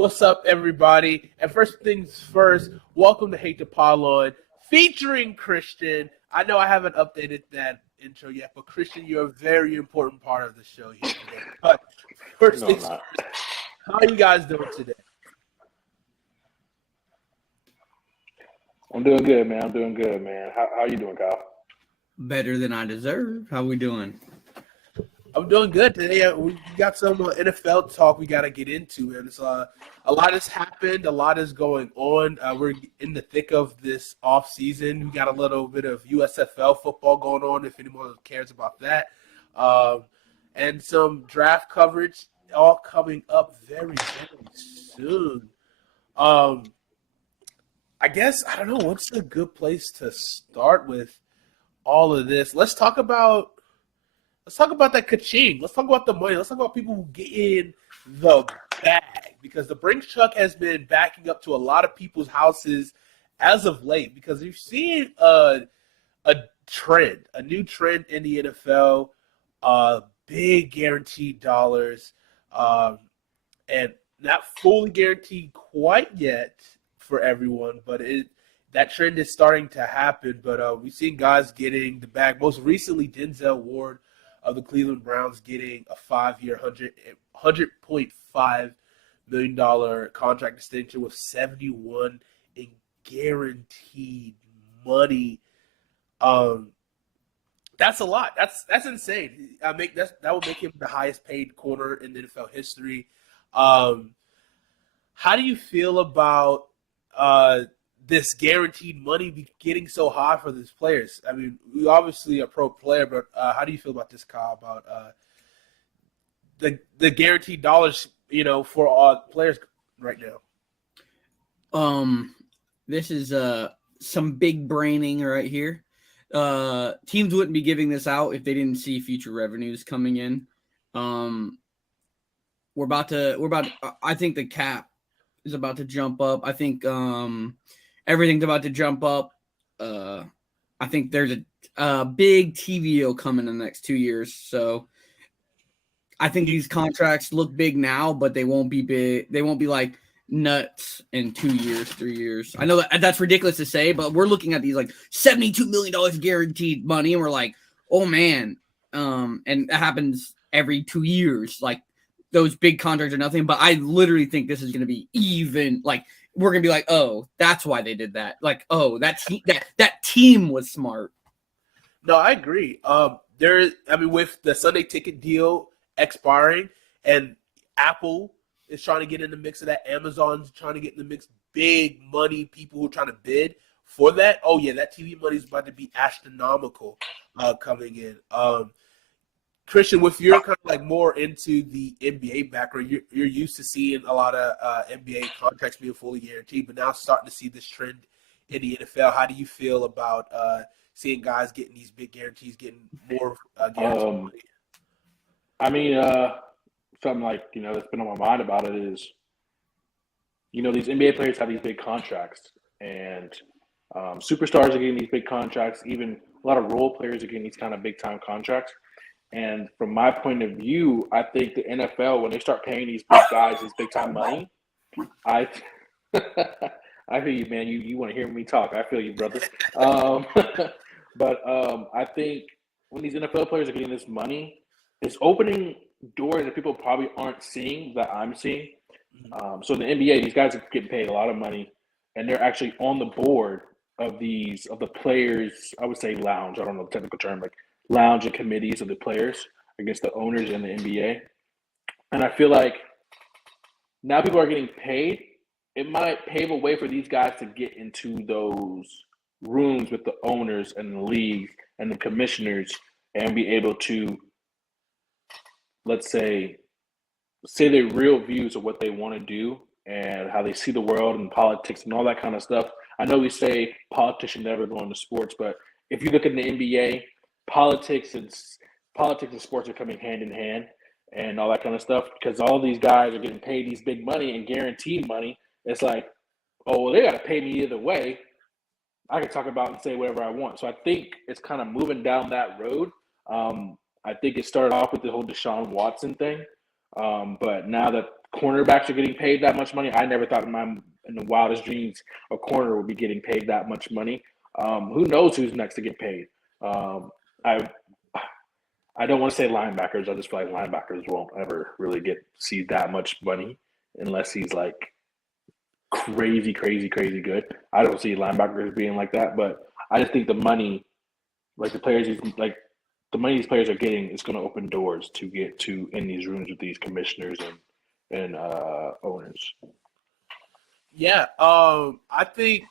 What's up, everybody? And first things first, welcome to Hate2pylon featuring Christian. I know I haven't updated that intro yet, but Christian, you're a very important part of the show here today. But first things first, how are you guys doing today? I'm doing good, man. How are you doing, Kyle? Better than I deserve. How we doing? I'm doing good today. We got some NFL talk we got to get into, and it's a lot has happened. A lot is going on. We're in the thick of this off season. We got a little bit of USFL football going on, if anyone cares about that, and some draft coverage all coming up very, very soon. I guess I don't know what's a good place to start with all of this. Let's talk about that ka-ching. Let's talk about the money. Let's talk about people who get in the bag, because the Brinks truck has been backing up to a lot of people's houses as of late, because you've seen a trend, a new trend in the NFL, big guaranteed dollars, and not fully guaranteed quite yet for everyone, but that trend is starting to happen. But we've seen guys getting the bag. Most recently, Denzel Ward of the Cleveland Browns getting a 5-year, $100.5 million contract extension with 71 in guaranteed money. That's a lot. That's insane. That would make him the highest paid corner in the NFL history. How do you feel about this guaranteed money getting so high for these players? I mean, we obviously a pro player, but how do you feel about this, Kyle, about the guaranteed dollars, for all players right now? This is some big braining right here. Teams wouldn't be giving this out if they didn't see future revenues coming in. I think the cap is about to jump up. I think everything's about to jump up. I think there's a big TV deal coming in the next 2 years. So I think these contracts look big now, but they won't be big. They won't be like nuts in 2 years, 3 years. I know that's ridiculous to say, but we're looking at these like $72 million guaranteed money, and we're like, oh man. And that happens every 2 years. Like, those big contracts are nothing, but I literally think this is going to be even, like, we're going to be like, oh, that's why they did that. Like, oh, that team was smart. No, I agree. With the Sunday ticket deal expiring, and Apple is trying to get in the mix of that, Amazon's trying to get in the mix, big money people who are trying to bid for that. Oh yeah, that TV money is about to be astronomical coming in. Christian, with your kind of like more into the NBA background, you're used to seeing a lot of NBA contracts being fully guaranteed, but now starting to see this trend in the NFL. How do you feel about seeing guys getting these big guarantees, getting more guaranteed money? I mean, something like, that's been on my mind about it is, these NBA players have these big contracts, and superstars are getting these big contracts. Even a lot of role players are getting these kind of big time contracts. And from my point of view, I think the NFL, when they start paying these big guys this big time money, I feel you, man. You want to hear me talk? I feel you, brother. But I think when these NFL players are getting this money, it's opening doors that people probably aren't seeing that I'm seeing. So in the NBA, these guys are getting paid a lot of money, and they're actually on the board of the players. I would say lounge. I don't know the technical term, like lounge and committees of the players against the owners in the NBA. And I feel like now people are getting paid. It might pave a way for these guys to get into those rooms with the owners and the league and the commissioners and be able to, let's say their real views of what they want to do and how they see the world and politics and all that kind of stuff. I know we say politicians never go into sports, but if you look at the NBA, politics and sports are coming hand in hand and all that kind of stuff, because all these guys are getting paid these big money and guaranteed money. It's like, oh, well, they got to pay me either way. I can talk about and say whatever I want. So I think it's kind of moving down that road. I think it started off with the whole Deshaun Watson thing, But now that cornerbacks are getting paid that much money, I never thought in the wildest dreams a corner would be getting paid that much money. Who knows who's next to get paid? I I don't want to say linebackers. I just feel like linebackers won't ever really see that much money unless he's like crazy good. I don't see linebackers being like that, but I just think the money, like the money these players are getting, is going to open doors to get to in these rooms with these commissioners and owners. Yeah, I think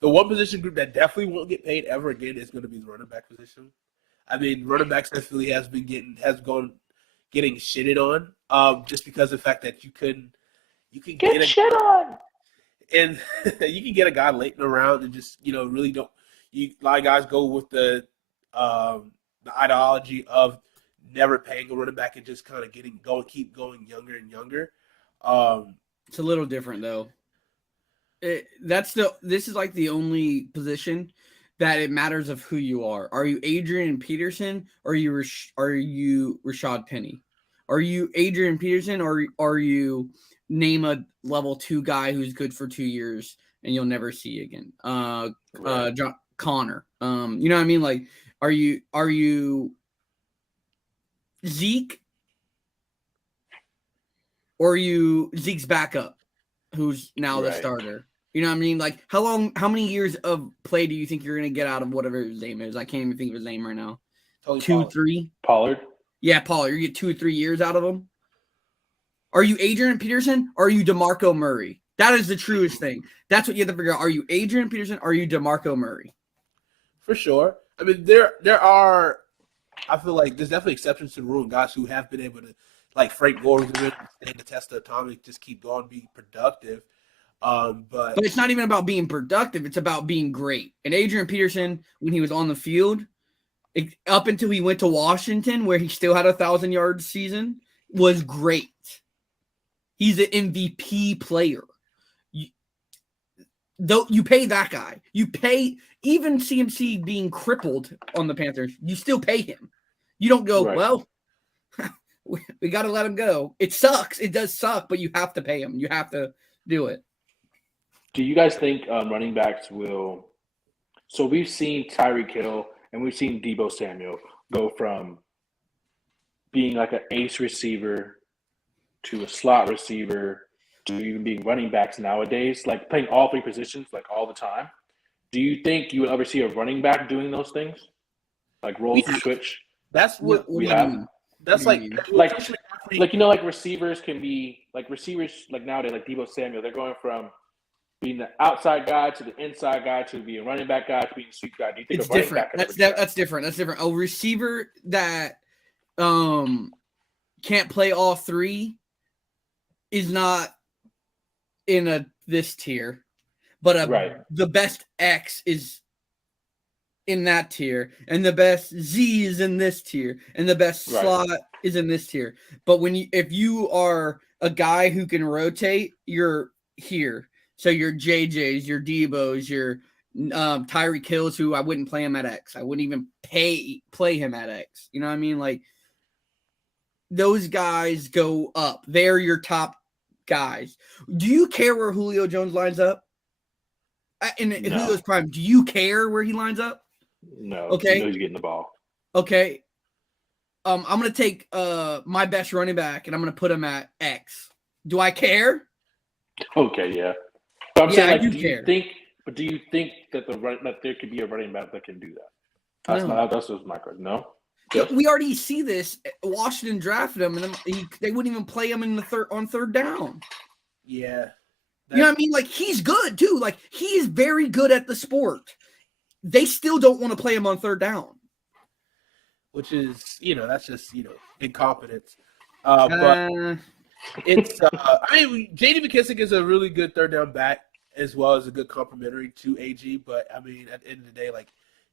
the one position group that definitely won't get paid ever again is going to be the running back position. I mean, running backs definitely has getting shitted on, just because of the fact that you can Get shit on. And you can get a guy late in the round and just really don't. A lot of guys go with the ideology of never paying a running back and just kind of keep going younger and younger. It's a little different though. This is like the only position that it matters of who you are. Are you Adrian Peterson or are you Rashad Penny? Are you Adrian Peterson or are you name a level 2 guy who's good for 2 years and you'll never see again? John Connor. You know what I mean? Like, are you Zeke or are you Zeke's backup, who's now the starter? You know what I mean? Like, how many years of play do you think you're going to get out of whatever his name is? I can't even think of his name right now. Totally 2, Pollard. 3? Pollard? Yeah, Pollard. You get 2 or 3 years out of him. Are you Adrian Peterson or are you DeMarco Murray? That is the truest thing. That's what you have to figure out. Are you Adrian Peterson or are you DeMarco Murray? For sure. I mean, there are – I feel like there's definitely exceptions to the rule. Guys who have been able to – like Frank Gore, who's been stand the test of time, just keep going, be productive. But it's not even about being productive. It's about being great. And Adrian Peterson, when he was on the field, up until he went to Washington, where he still had 1,000-yard season, was great. He's an MVP player. You pay that guy. You pay even CMC being crippled on the Panthers. You still pay him. You don't go, well, we got to let him go. It sucks. It does suck, but you have to pay him. You have to do it. Do you guys think running backs will – so we've seen Tyreek Hill and we've seen Deebo Samuel go from being like an ace receiver to a slot receiver to even being running backs nowadays, like playing all 3 positions like all the time. Do you think you will ever see a running back doing those things? Like roll the switch? That's what we have. That's like receivers can be – like receivers like nowadays, like Deebo Samuel, they're going from – being the outside guy to the inside guy to being a running back guy to being a sweep guy. Do you think it's different? That's different. That's different. A receiver that can't play all 3 is not in this tier, but the best X is in that tier, and the best Z is in this tier, and the best slot is in this tier. But if you are a guy who can rotate, you're here. So your JJs, your Debos, your Tyreek Hills, who I wouldn't play him at X. I wouldn't even play him at X. You know what I mean? Like, those guys go up. They're your top guys. Do you care where Julio Jones lines up? In Julio's prime, do you care where he lines up? No. Okay. You know he's getting the ball. Okay. I'm going to take my best running back, and I'm going to put him at X. Do I care? Okay, yeah. But I'm saying, like, do you think that that there could be a running back that can do that? That's just my question. No. We already see this. Washington drafted him, and they wouldn't even play him on third down. Yeah. You know what I mean? Like, he's good too. Like, he's very good at the sport. They still don't want to play him on third down, which is that's just incompetence. But it's I mean, J.D. McKissic is a really good third down back as well as a good complementary to AG. But I mean, at the end of the day, like,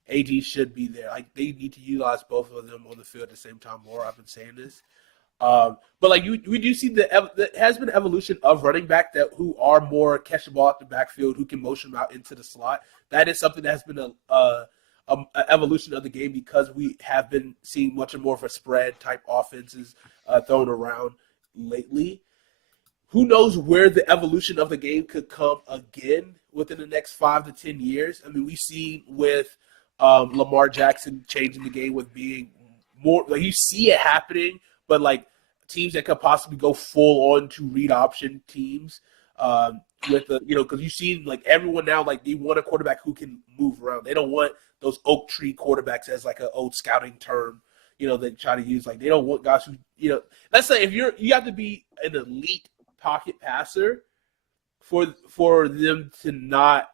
AG should be there. Like, they need to utilize both of them on the field at the same time more. I've been saying this. But like we do see there has been evolution of running back who are more catch the ball at the backfield, who can motion them out into the slot. That is something that has been an evolution of the game because we have been seeing much more of a spread type offenses thrown around lately. Who knows where the evolution of the game could come again within the next 5 to 10 years? I mean, we've seen with Lamar Jackson changing the game with being more like you see it happening, but like teams that could possibly go full on to read option teams with the because you see like everyone now like they want a quarterback who can move around. They don't want those oak tree quarterbacks as like an old scouting term. They try to use like they don't want guys who let's say if you have to be an elite pocket passer for them to not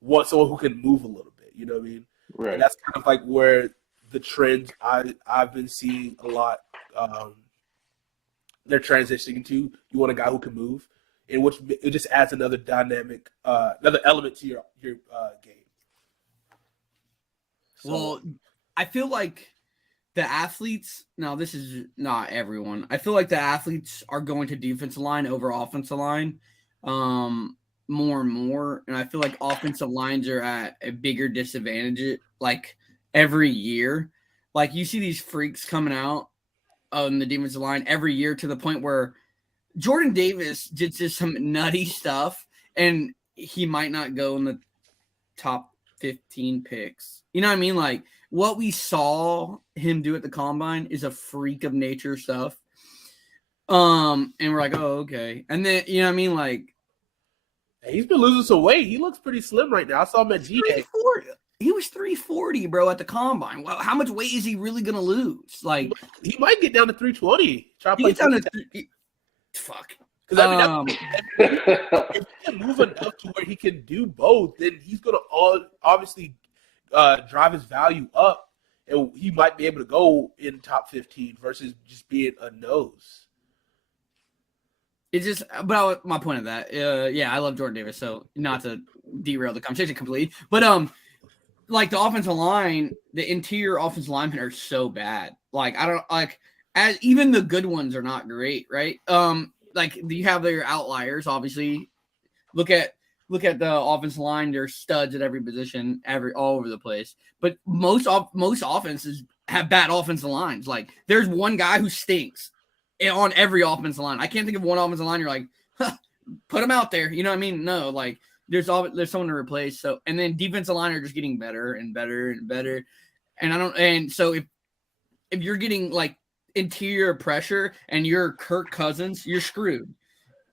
want someone who can move a little bit. You know what I mean? Right. And that's kind of like where the trends I've been seeing a lot. They're transitioning to. You want a guy who can move, in which it just adds another dynamic, another element to your game. So, well, I feel like the athletes, now this is not everyone. I feel like the athletes are going to defensive line over offensive line more and more. And I feel like offensive lines are at a bigger disadvantage like every year. Like you see these freaks coming out on the defensive line every year to the point where Jordan Davis did just some nutty stuff and he might not go in the top 15 picks. You know what I mean? Like what we saw him do at the combine is a freak of nature stuff. And we're like, oh, okay. And then, you know what I mean? Like he's been losing some weight. He looks pretty slim right now. I saw him at GA. He was 340, bro, at the combine. Well, how much weight is he really going to lose? Like he might get down to 320. Fuck. Because I mean, if he can move enough to where he can do both, then he's going to obviously drive his value up, and he might be able to go in top 15 versus just being a nose. It's just, but my point of that, yeah, I love Jordan Davis, so not to derail the conversation completely, but like the offensive line, the interior offensive linemen are so bad. Like I don't like as even the good ones are not great, right? Like you have their outliers, obviously. Look at the offensive line; they're studs at every position, all over the place. But most offenses have bad offensive lines. Like there's one guy who stinks on every offensive line. I can't think of one offensive line. You're like, put him out there. You know what I mean? No, like there's someone to replace. So and then defensive line are just getting better and better and better. And so if you're getting like interior pressure and you're Kirk Cousins, you're screwed.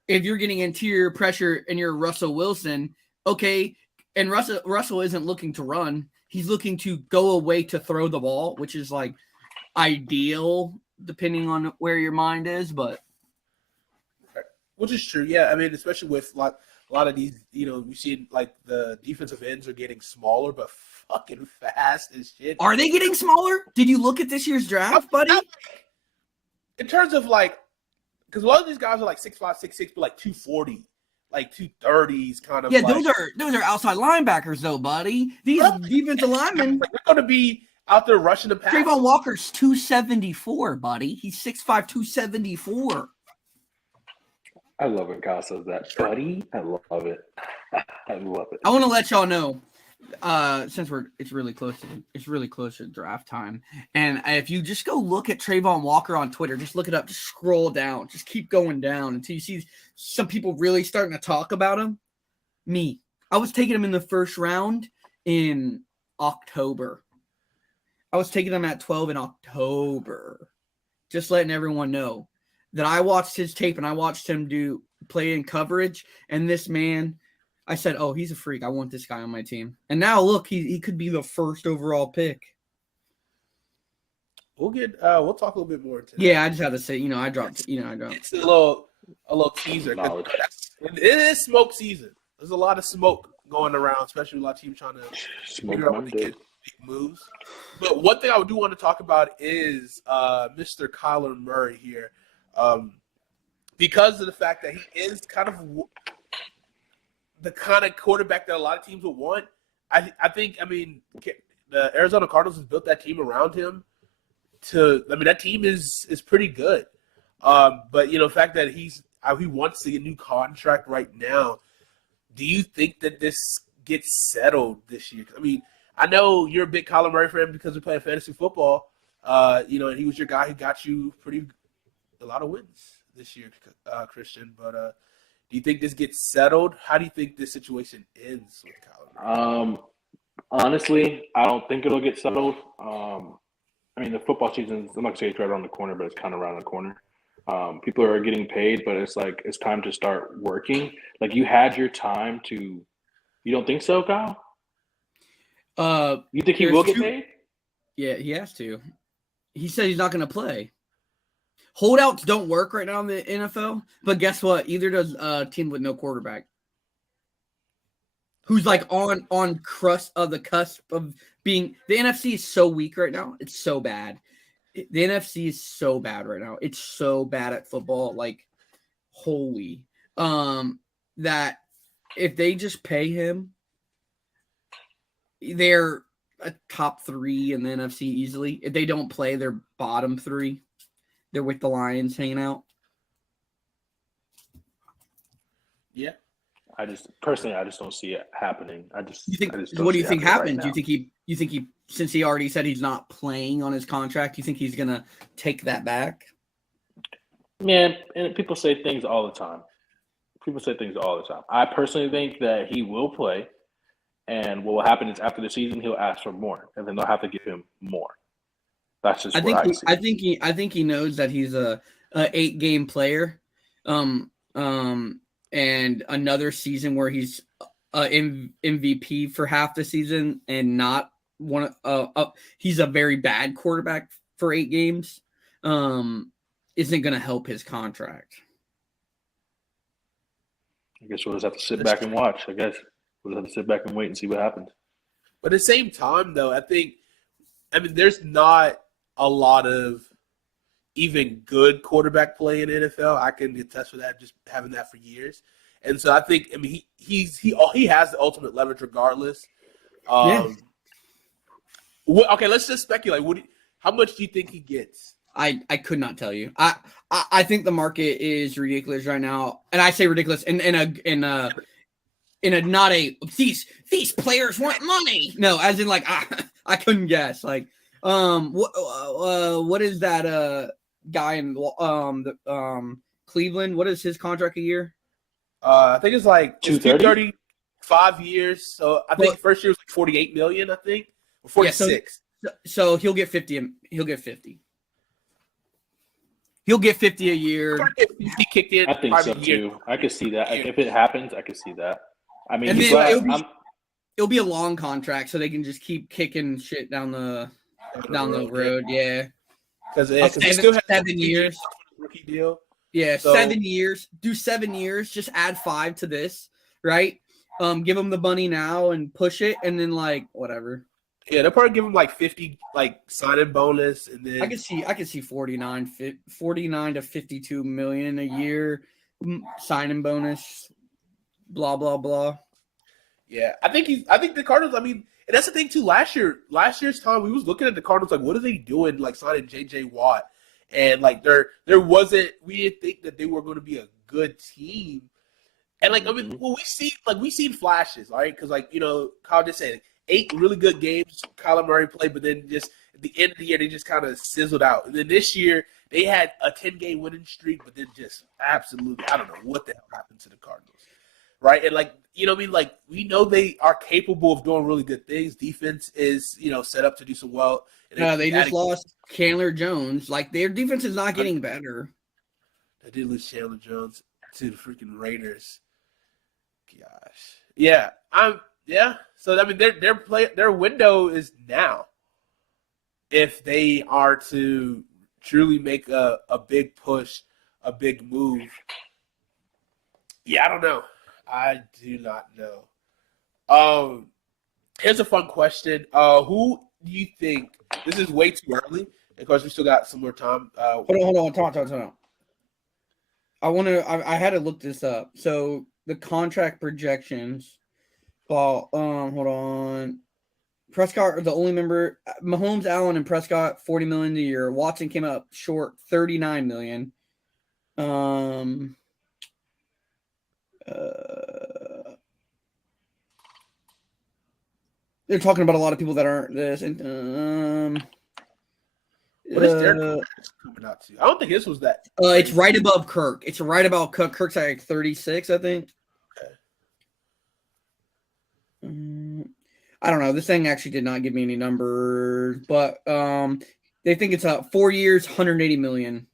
If you're getting interior pressure and you're Russell Wilson, okay, and Russell isn't looking to run. He's looking to go away to throw the ball, which is like ideal depending on where your mind is, but which is true. Yeah, I mean, especially with a lot of these, we see like the defensive ends are getting smaller, but fucking fast as shit. Are they getting smaller? Did you look at this year's draft, buddy? In terms of like, because a lot of these guys are like 6'5", 6'6", but like 240, like 230s kind of. Yeah, like, those are outside linebackers though, buddy. These defensive linemen, they're going to be out there rushing the pass. Trayvon Walker's 274, buddy. He's 6'5", 274. I love when Kyle says that, buddy. I love it. I love it. I want to let y'all know, since it's really close to draft time, and if you just go look at Trayvon Walker on Twitter, just look it up, just scroll down, just keep going down until you see some people really starting to talk about him. Me, I was taking him in the first round in October. I was taking him at 12 in October. Just letting everyone know that I watched his tape and I watched him play in coverage. And this man, I said, oh, he's a freak. I want this guy on my team. And now look, he could be the first overall pick. We'll talk a little bit more into that. Yeah, I just had to say, I dropped. It's a little teaser. It is smoke season. There's a lot of smoke going around, especially a lot of teams trying to figure out when to get big moves. But one thing I do want to talk about is Mr. Kyler Murray here. Because of the fact that he is kind of the kind of quarterback that a lot of teams would want. I think the Arizona Cardinals has built that team around him. That team is pretty good. But the fact that he wants to get a new contract right now. Do you think that this gets settled this year? I mean, I know you're a big Kyler Murray fan because we play fantasy football. And he was your guy who got you pretty wins this year, Christian. But do you think this gets settled? How do you think this situation ends with Kyler Murray? Honestly, I don't think it'll get settled. I mean, the football season, I'm not going to say it's right around the corner, but it's kind of around the corner. People are getting paid, but it's like it's time to start working. Like you had your time to – you don't think so, Kyle? You think he will get paid? Yeah, he has to. He said he's not going to play. Holdouts don't work right now in the NFL, but guess what? Either does a team with no quarterback. Who's like on the cusp of being – the NFC is so weak right now. It's so bad. The NFC is so bad right now. It's so bad at football. Like, holy. That if they just pay him, they're a top 3 in the NFC easily. If they don't play, they're bottom 3. They're with the Lions hanging out. Yeah. I just don't see it happening. What do you think happens? Do you think he since he already said he's not playing on his contract, you think he's gonna take that back? Man, and people say things all the time. I personally think that he will play, and what will happen is after the season he'll ask for more, and then they'll have to give him more. That's just what I see. I think he knows that he's a 8-game player. And another season where he's MVP for half the season and not one. He's a very bad quarterback for 8 games. Isn't going to help his contract. I guess we'll just have to sit back and watch. I guess we'll have to sit back and wait and see what happens. But at the same time, though, I mean, there's not a lot of even good quarterback play in the NFL. I can attest for that, just having that for years. And so I think, he has the ultimate leverage regardless. Okay, let's just speculate. How much do you think he gets? I could not tell you. I think the market is ridiculous right now, and I say ridiculous in a not a these players want money. No, as in like I couldn't guess. Like what is that guy in Cleveland? What is his contract a year? I think it's like 230, 5 years. So I think first year was like $48 million. I think or 46. Yeah, so he'll get 50. He'll get 50. He'll get 50 a year. He kicked in. I think so too. I could see that. If it happens, I could see that. I mean, it'll be a long contract, so they can just keep kicking shit down the road. Yeah, because he still has 7 years rookie deal. Yeah, so, 7 years. Do 7 years. Just add 5 to this, right? Give him the money now and push it, and then like whatever. Yeah, they'll probably give him like 50, like signing bonus, and then I could see 49 to 52 million a year signing bonus. Blah blah blah. Yeah, I think the Cardinals. I mean, and that's the thing too. Last year's time, we was looking at the Cardinals like, what are they doing? Like signing J.J. Watt, and like there wasn't. We didn't think that they were going to be a good team. And like, I mean, well, we seen flashes, all right? Because like, you know, Kyle just said 8 really good games Kyler Murray played, but then just at the end of the year they just kind of sizzled out. And then this year they had a 10-game winning streak, but then just absolutely, I don't know what the hell happened to the Cardinals, right? And like, you know what I mean? Like, we know they are capable of doing really good things. Defense is, you know, set up to do some well. And they just lost Chandler Jones. Like, their defense is not getting better. They did lose Chandler Jones to the freaking Raiders. Gosh. Yeah. So I mean their window is now. If they are to truly make a big push, a big move. Yeah, I don't know. I do not know. Here's a fun question. Who do you think, this is way too early, of course we still got some more time. Hold on. Time out. I had to look this up. So the contract projections. Hold on. Prescott are the only member. Mahomes, Allen, and Prescott, $40 million a year. Watson came up short, $39 million. They're talking about a lot of people that aren't this. And What is Derek Carr coming out to? I don't think this was that. It's right above Kirk. It's right about Kirk. Kirk's at like 36, I think. Okay. I don't know. This thing actually did not give me any numbers, but they think it's 4 years, 180 million,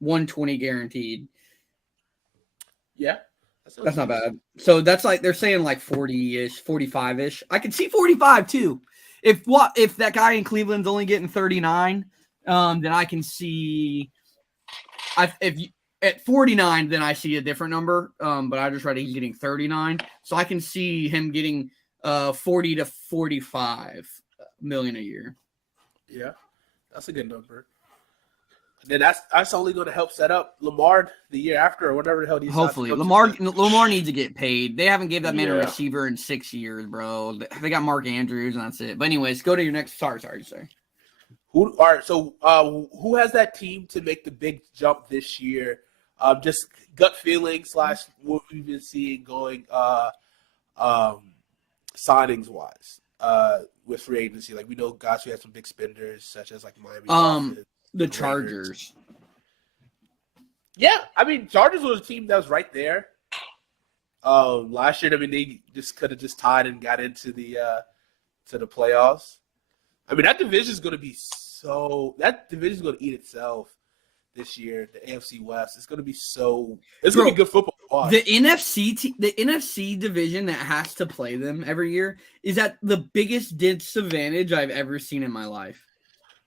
120 guaranteed. Yeah, that's not bad. So that's like they're saying like 40-ish, 45-ish. I can see 45 too. If that guy in Cleveland's only getting 39, then I can see. At 49, then I see a different number. But I just read he's getting 39, so I can see him getting 40 to 45 million a year. Yeah, that's a good number. And then that's only going to help set up Lamar the year after or whatever the hell. Hopefully, Lamar needs to get paid. They haven't gave that man a receiver in 6 years, bro. They got Mark Andrews and that's it. But anyways, go to your next. Sorry. All right. So who has that team to make the big jump this year? Just gut feeling / what we've been seeing going signings wise with free agency. Like we know guys who had some big spenders such as like Miami Dolphins. The Chargers. Yeah, I mean, Chargers was a team that was right there. Last year, I mean, they just could have just tied and got into the to the playoffs. I mean, that division is going to be that division is going to eat itself this year. The AFC West, it's going to be it's going to be good football to watch. The NFC division that has to play them every year is at the biggest disadvantage I've ever seen in my life.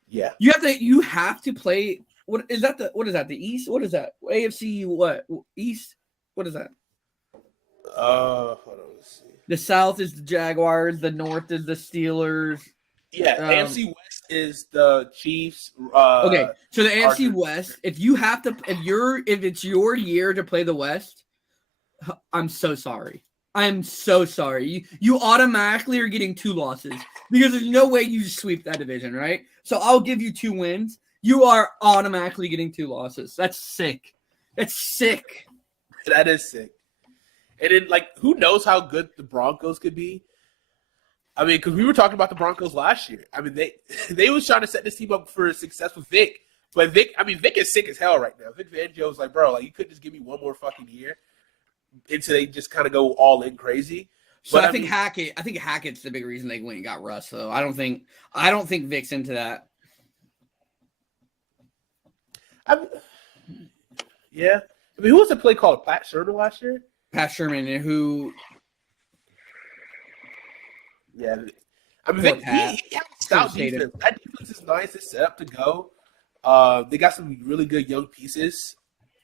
Yeah, you have to play. What is that? The East? What is that? AFC what? East? What is that? Hold on, let's see. The South is the Jaguars. The North is the Steelers. Yeah, AFC West is the Chiefs. Okay, so the AFC Chargers. West. If it's your year to play the West, I'm so sorry. I'm so sorry. You automatically are getting 2 losses because there's no way you sweep that division, right? So I'll give you 2 wins. You are automatically getting 2 losses. That's sick. That's sick. That is sick. And then, like, who knows how good the Broncos could be? I mean, because we were talking about the Broncos last year. I mean, they was trying to set this team up for success with Vic. But Vic is sick as hell right now. Vic Fangio's like, bro, like, you couldn't just give me one more fucking year until they just kind of go all in crazy. So I think Hackett's the big reason they went and got Russ, though. I don't think Vic's into that. Yeah. I mean, who was the play called? Pat Sherman last year? Pat Sherman, who... Yeah. I mean, he has a stout defense. That defense is nice. It's set up to go. They got some really good young pieces.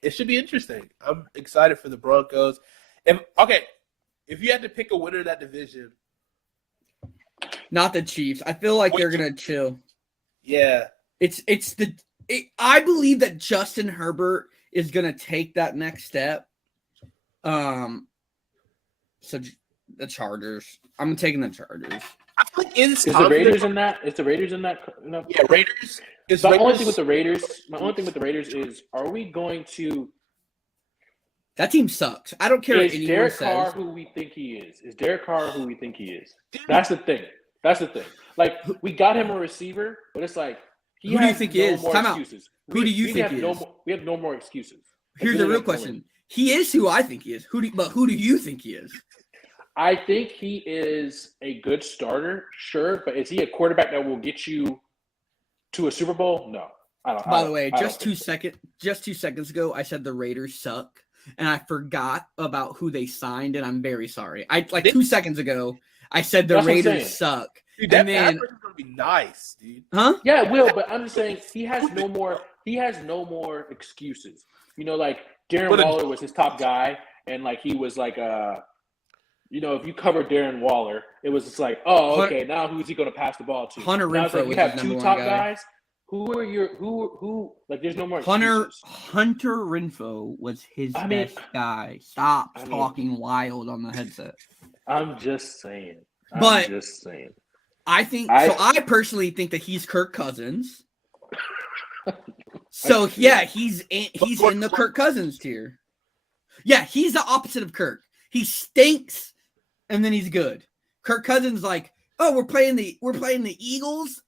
It should be interesting. I'm excited for the Broncos. If you had to pick a winner of that division. Not the Chiefs. I feel like they're going to chill. Yeah. I believe that Justin Herbert is going to take that next step. So the Chargers. I'm taking the Chargers. I feel like is the Raiders in that? Is the Raiders in that? No. Yeah, Raiders. My only thing with the Raiders is, are we going to? That team sucks. I don't care what anyone Derek says. Carr who we think he is? Is Derek Carr who we think he is? That's the thing. Like, we got him a receiver, but it's like who do you think he is? Time out. Who do you think he is? We have no more excuses. Here's the real question. He is who I think he is. Who do you think he is? I think he is a good starter, sure, but is he a quarterback that will get you to a Super Bowl? No. By the way, just 2 seconds ago, I said the Raiders suck, and I forgot about who they signed, and I'm very sorry. 2 seconds ago, I said the Raiders suck. Dude, that is gonna be nice, dude. Huh? Yeah, it will, but I'm just saying he has no more excuses. You know, like Darren Waller was his top guy, and like he was like if you cover Darren Waller, it was just like, oh, okay, now who's he going to pass the ball to? Hunter Renfrow was have his two number top one guy. guys. Who like? There's no more Hunter excuses. Renfrow was his best guy. Stop talking wild on the headset. I'm just saying. I think so. I personally think that he's Kirk Cousins. So yeah, he's in the Kirk Cousins tier. Yeah, he's the opposite of Kirk. He stinks, and then he's good. Kirk Cousins, like, oh, we're playing the Eagles.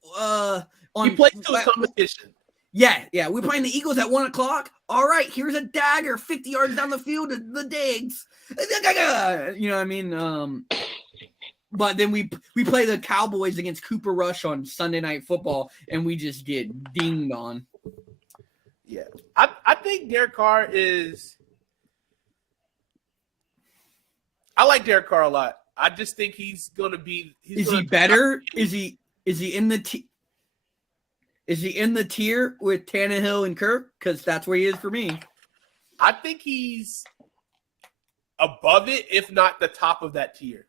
on. He plays to his competition. Yeah. We're playing the Eagles at 1:00. All right, here's a dagger 50 yards down the field to the digs. You know what I mean? But then we play the Cowboys against Cooper Rush on Sunday Night Football, and we just get dinged on. Yeah, I think Derek Carr is. I like Derek Carr a lot. I just think he's going to be. Is he better? Is he in the Is he in the tier with Tannehill and Kirk? Because that's where he is for me. I think he's above it, if not the top of that tier.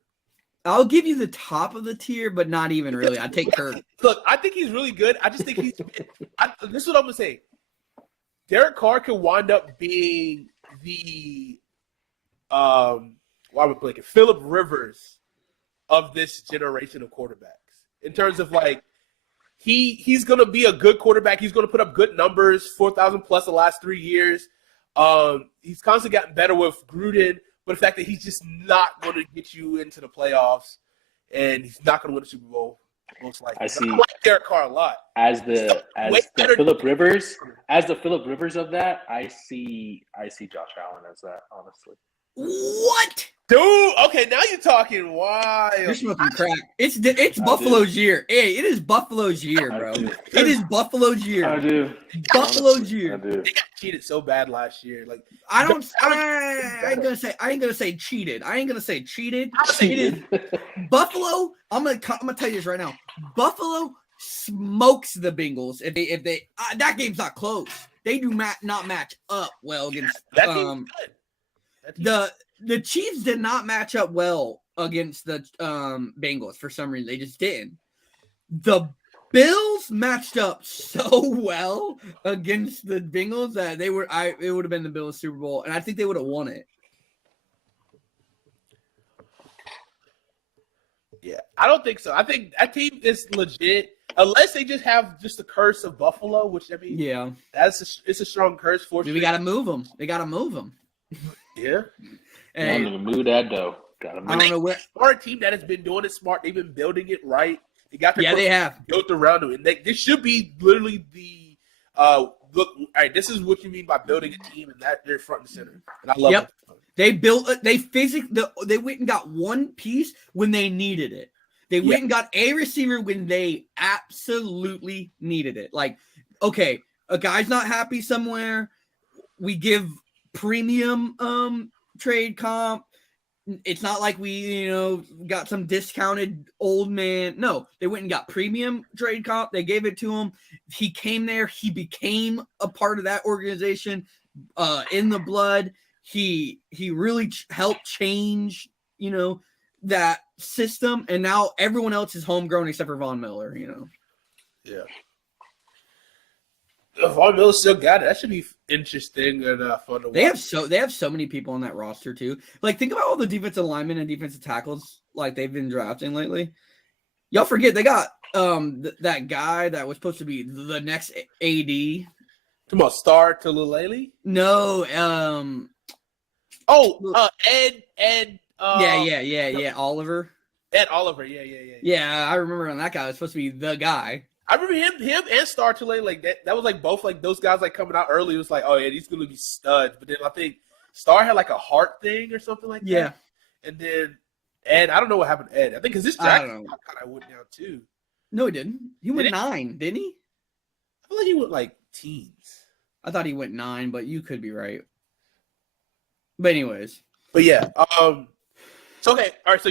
I'll give you the top of the tier, but not even really. I take Kirk. Look, I think he's really good. I just think he's. This is what I'm gonna say. Derek Carr could wind up being the Phillip Rivers of this generation of quarterbacks. In terms of like, he's gonna be a good quarterback. He's gonna put up good numbers, 4,000 plus the last 3 years. He's constantly gotten better with Gruden. But the fact that he's just not going to get you into the playoffs, and he's not going to win the Super Bowl, most likely. I like Derek Carr a lot. As the Phillip Rivers of that, I see Josh Allen as that, honestly. What? Dude, okay, now you're talking wild. You're smoking crack. It's Buffalo's year. Hey, it is Buffalo's year, bro. It is Buffalo's year. I do. Buffalo's year. I do. They got cheated so bad last year. Like I ain't gonna say cheated. I ain't gonna say cheated. Buffalo. I'm gonna tell you this right now. Buffalo smokes the Bengals if they that game's not close. They do not match up well against that team's good. The Chiefs did not match up well against the Bengals for some reason. They just didn't. The Bills matched up so well against the Bengals that it would have been the Bills Super Bowl, and I think they would have won it. Yeah, I don't think so. I think that team is legit, unless they just have just the curse of Buffalo, which I mean, yeah, it's a strong curse for. We got to move them. They got to move them. Yeah. And to move that dough. I don't know where. Smart team that has been doing it smart. They've been building it right. They got their they have built around them, and this should be literally the look. All right, this is what you mean by building a team, and that they're front and center. And I love it. They built. They went and got one piece when they needed it. They went and got a receiver when they absolutely needed it. Like, okay, a guy's not happy somewhere. We give premium trade comp. It's not like we, got some discounted old man. No, they went and got premium trade comp. They gave it to him. He came there. He became a part of that organization in the blood. He really helped change, that system. And now everyone else is homegrown except for Von Miller, Yeah. Von Miller still got it. That should be interesting and fun to watch. They have so many people on that roster too. Like, think about all the defensive linemen and defensive tackles like they've been drafting lately. Y'all forget they got that guy that was supposed to be the next AD. Come on, Star to Lilele? No, Ed. Yeah. Oliver. Ed Oliver. Yeah. Yeah, I remember when that guy was supposed to be the guy. I remember him and Star Tulane, like that was like both like those guys like coming out early. It was like, oh yeah, these gonna be studs. But then I think Star had like a heart thing or something like that. Yeah. And then Ed, I don't know what happened to Ed. I think because this draft kind of went down too. No, he didn't. He went 9, didn't he? I feel like he went like teens. I thought he went 9, but you could be right. But anyways. But yeah. So okay, all right. So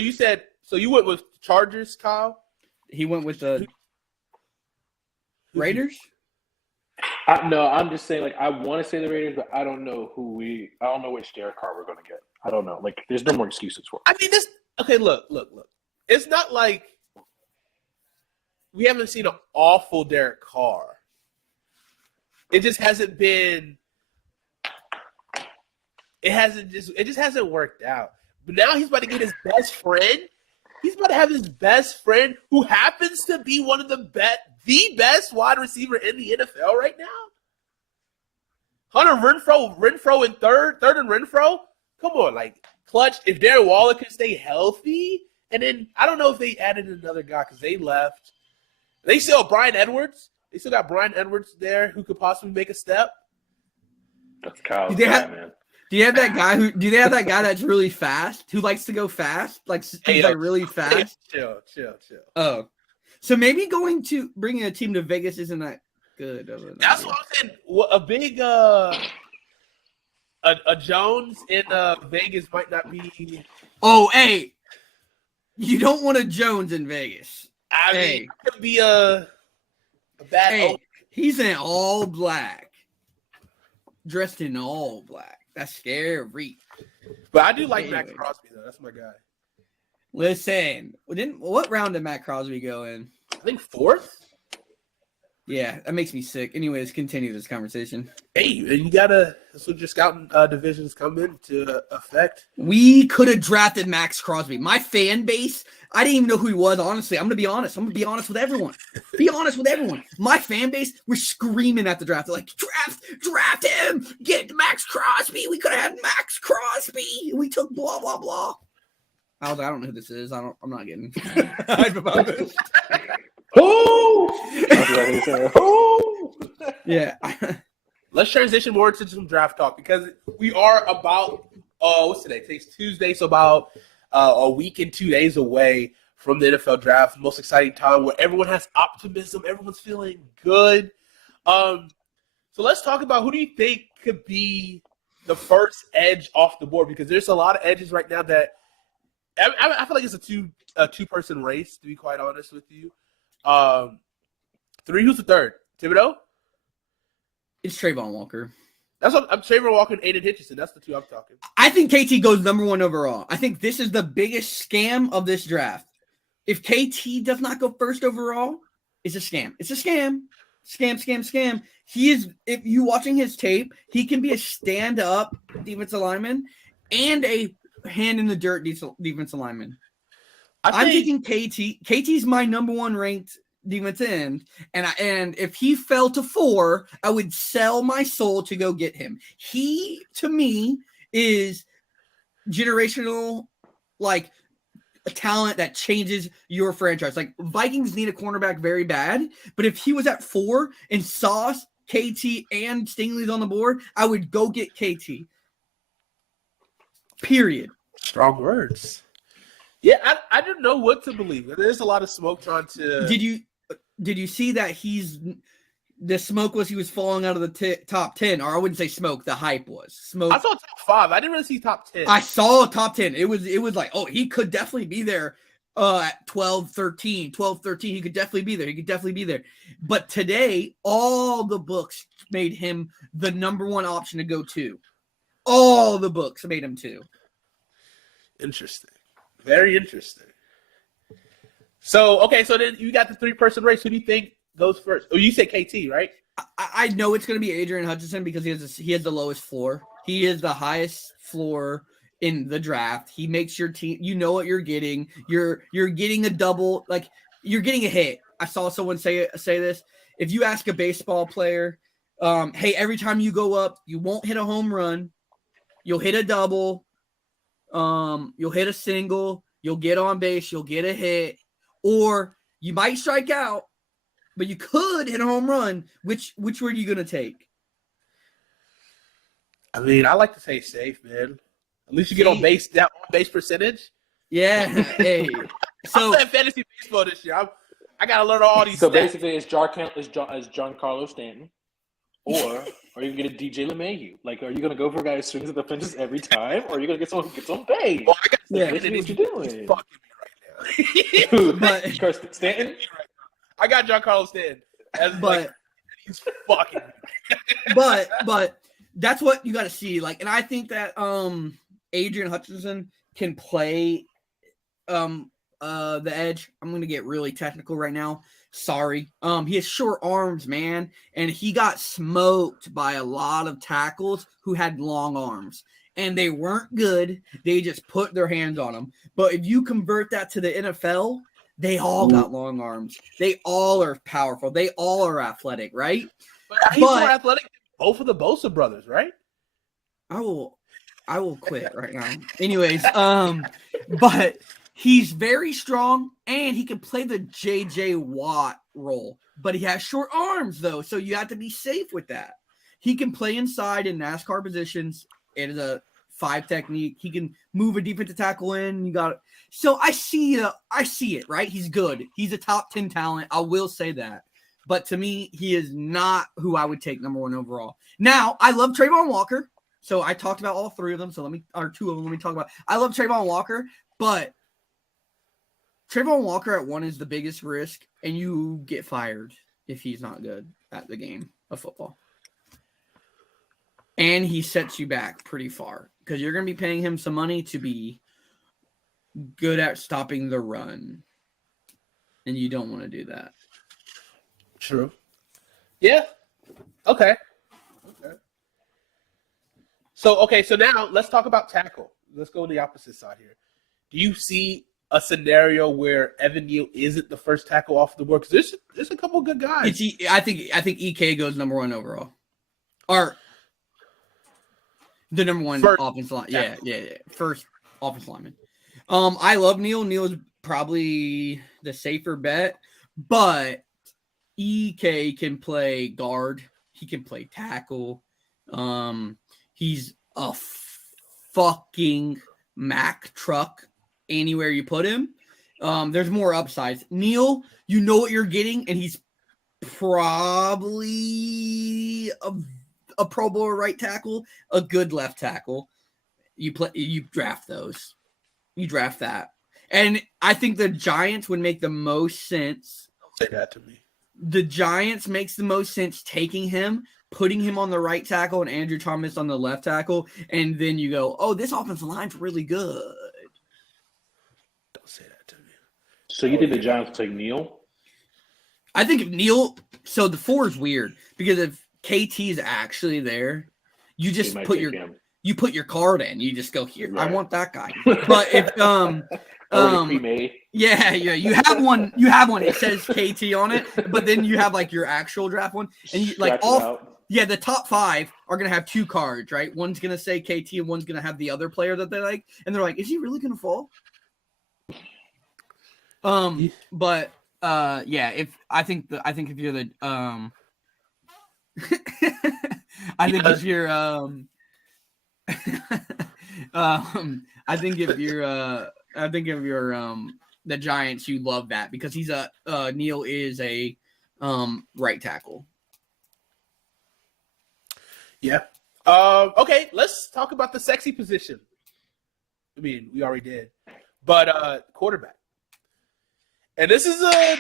you went with Chargers, Kyle. He went with the Raiders? No, I'm just saying, like, I want to say the Raiders, but I don't know which Derek Carr we're going to get. I don't know. Like, there's no more excuses for it. I mean, look. It's not like we haven't seen an awful Derek Carr. It just hasn't been – it just hasn't worked out. But now he's about to get his best friend. He's about to have his best friend who happens to be one of the best wide receiver in the NFL right now. Hunter Renfro in third and Renfro. Come on, like clutch. If Darren Waller can stay healthy, and then I don't know if they added another guy because they left. They still have Bryan Edwards. They still got Brian Edwards there who could possibly make a step. That's Kyle's Do they guy, have- man. Do you have that guy do they have that guy that's really fast, who likes to go fast? Like he's Hey, like really fast. Chill. Oh. So maybe bringing a team to Vegas isn't that good of an That's idea. what I'm saying. A big a Jones in Vegas might not be. Oh, hey. You don't want a Jones in Vegas. I Hey. mean, it could be a bad. Hey, he's in all black. Dressed in all black. That's scary. But I do like Anyway. Max Crosby though. That's my guy. Listen, what round did Matt Crosby go in? I think fourth. Yeah, that makes me sick. Anyways, continue this conversation. Hey, you gotta. That's what your scouting divisions come into effect. We could have drafted Max Crosby. My fan base, I didn't even know who he was, honestly. I'm going to be honest. I'm going to be honest with everyone. My fan base were screaming at the draft. They're like, draft him. Get Max Crosby. We could have had Max Crosby. We took blah, blah, blah. I was like, I don't know who this is. I'm not getting hype about this. Yeah. Let's transition more into some draft talk because we are about what's today? Today's Tuesday, so about a week and 2 days away from the NFL draft. Most exciting time where everyone has optimism, everyone's feeling good. So let's talk about who do you think could be the first edge off the board because there's a lot of edges right now that I feel like it's a two-person race, to be quite honest with you. Who's the third? Thibodeau? It's Trayvon Walker. That's what I'm Trayvon Walker and Aiden Hutchinson. That's the two I'm talking. I think KT goes number 1 overall. I think this is the biggest scam of this draft. If KT does not go first overall, it's a scam. It's a scam. Scam. He is, if you watching his tape, he can be a stand-up defensive lineman and a hand-in-the-dirt defensive lineman. I'm thinking KT's my number 1 ranked defensive end, and if he fell to 4, I would sell my soul to go get him. He, to me, is generational, like a talent that changes your franchise. Like Vikings need a cornerback very bad, but if he was at 4 and Sauce, KT, and Stingley's on the board, I would go get KT. Period. Strong words. Yeah, I don't know what to believe. There's a lot of smoke trying to. Did you see that the smoke was he was falling out of the top 10, or I wouldn't say smoke, the hype was smoke. I saw top 5. I didn't really see top 10. I saw top 10. It was like, oh, he could definitely be there at 12, 13. He could definitely be there. But today, all the books made him the number 1 option to go to. All the books made him 2. Interesting. Very interesting. So then you got the 3-person race. Who do you think goes first? Oh, you said KT, right? I know it's going to be Adrian Hutchinson because he has the lowest floor. He is the highest floor in the draft. He makes your team. You know what you're getting. You're getting a double. Like you're getting a hit. I saw someone say this. If you ask a baseball player, hey, every time you go up, you won't hit a home run. You'll hit a double. You'll hit a single. You'll get on base. You'll get a hit. Or you might strike out, but you could hit a home run. Which one are you going to take? I mean, I like to stay safe, man. At least you get on base, that on-base percentage. Yeah. Hey. I'm playing fantasy baseball this year. I got to learn all these So stats. basically, it's Giancarlo Stanton, or are you going to get a DJ LeMahieu? Like, are you going to go for a guy who swings at the fences every time, or are you going to get someone who gets on base? Well, I got Yeah. What you doing? He's fucking me right now. But Stanton? I got Giancarlo Stanton. He's fucking me. but that's what you got to see. Like, and I think that Adrian Hutchinson can play the edge. I'm gonna get really technical right now. Sorry. He has short arms, man, and he got smoked by a lot of tackles who had long arms. And they weren't good. They just put their hands on him. But if you convert that to the NFL, they all got long arms. They all are powerful. They all are athletic, right? But he's more athletic than both of the Bosa brothers, right? I will quit right now. Anyways, but he's very strong and he can play the JJ Watt role. but he has short arms, though, so you have to be safe with that. He can play inside in NASCAR positions. It is a 5 technique. He can move a defensive tackle in. You got it. So I see it, right? He's good. He's a top 10 talent. I will say that. But to me, he is not who I would take number 1 overall. Now, I love Trayvon Walker. So I talked about all 3 of them. So 2 of them. Let me talk about. I love Trayvon Walker, but Trayvon Walker at 1 is the biggest risk, and you get fired if he's not good at the game of football. And he sets you back pretty far because you're going to be paying him some money to be good at stopping the run. And you don't want to do that. True. Yeah. Okay. So now let's talk about tackle. Let's go to the opposite side here. Do you see a scenario where Evan Neal isn't the first tackle off the board? Because there's a couple of good guys. I think EK goes number 1 overall. Or the number 1 offensive line. Yeah. First offensive lineman. I love Neal. Neal is probably the safer bet, but EK can play guard. He can play tackle. He's a fucking Mack truck anywhere you put him. There's more upsides. Neal, you know what you're getting, and he's probably a Pro Bowl right tackle, a good left tackle. You draft those. You draft that. And I think the Giants would make the most sense. Don't say that to me. The Giants makes the most sense taking him, putting him on the right tackle and Andrew Thomas on the left tackle, and then you go, oh, this offensive line's really good. Don't say that to me. So you think the Giants take Neal? I think if Neal – so the 4 is weird because if KT is actually there, you just put your card in. You just go, here, right. I want that guy. But if yeah, you have one. It says KT on it, but then you have like your actual draft one, and you, like the top 5 are gonna have 2 cards, right? One's gonna say KT, and one's gonna have the other player that they like, and they're like, is he really gonna fall? But yeah, if you're the I think if you're the Giants, you love that because he's Neal is a right tackle. Yeah. Okay, let's talk about the sexy position. I mean, we already did, but quarterback. And this is a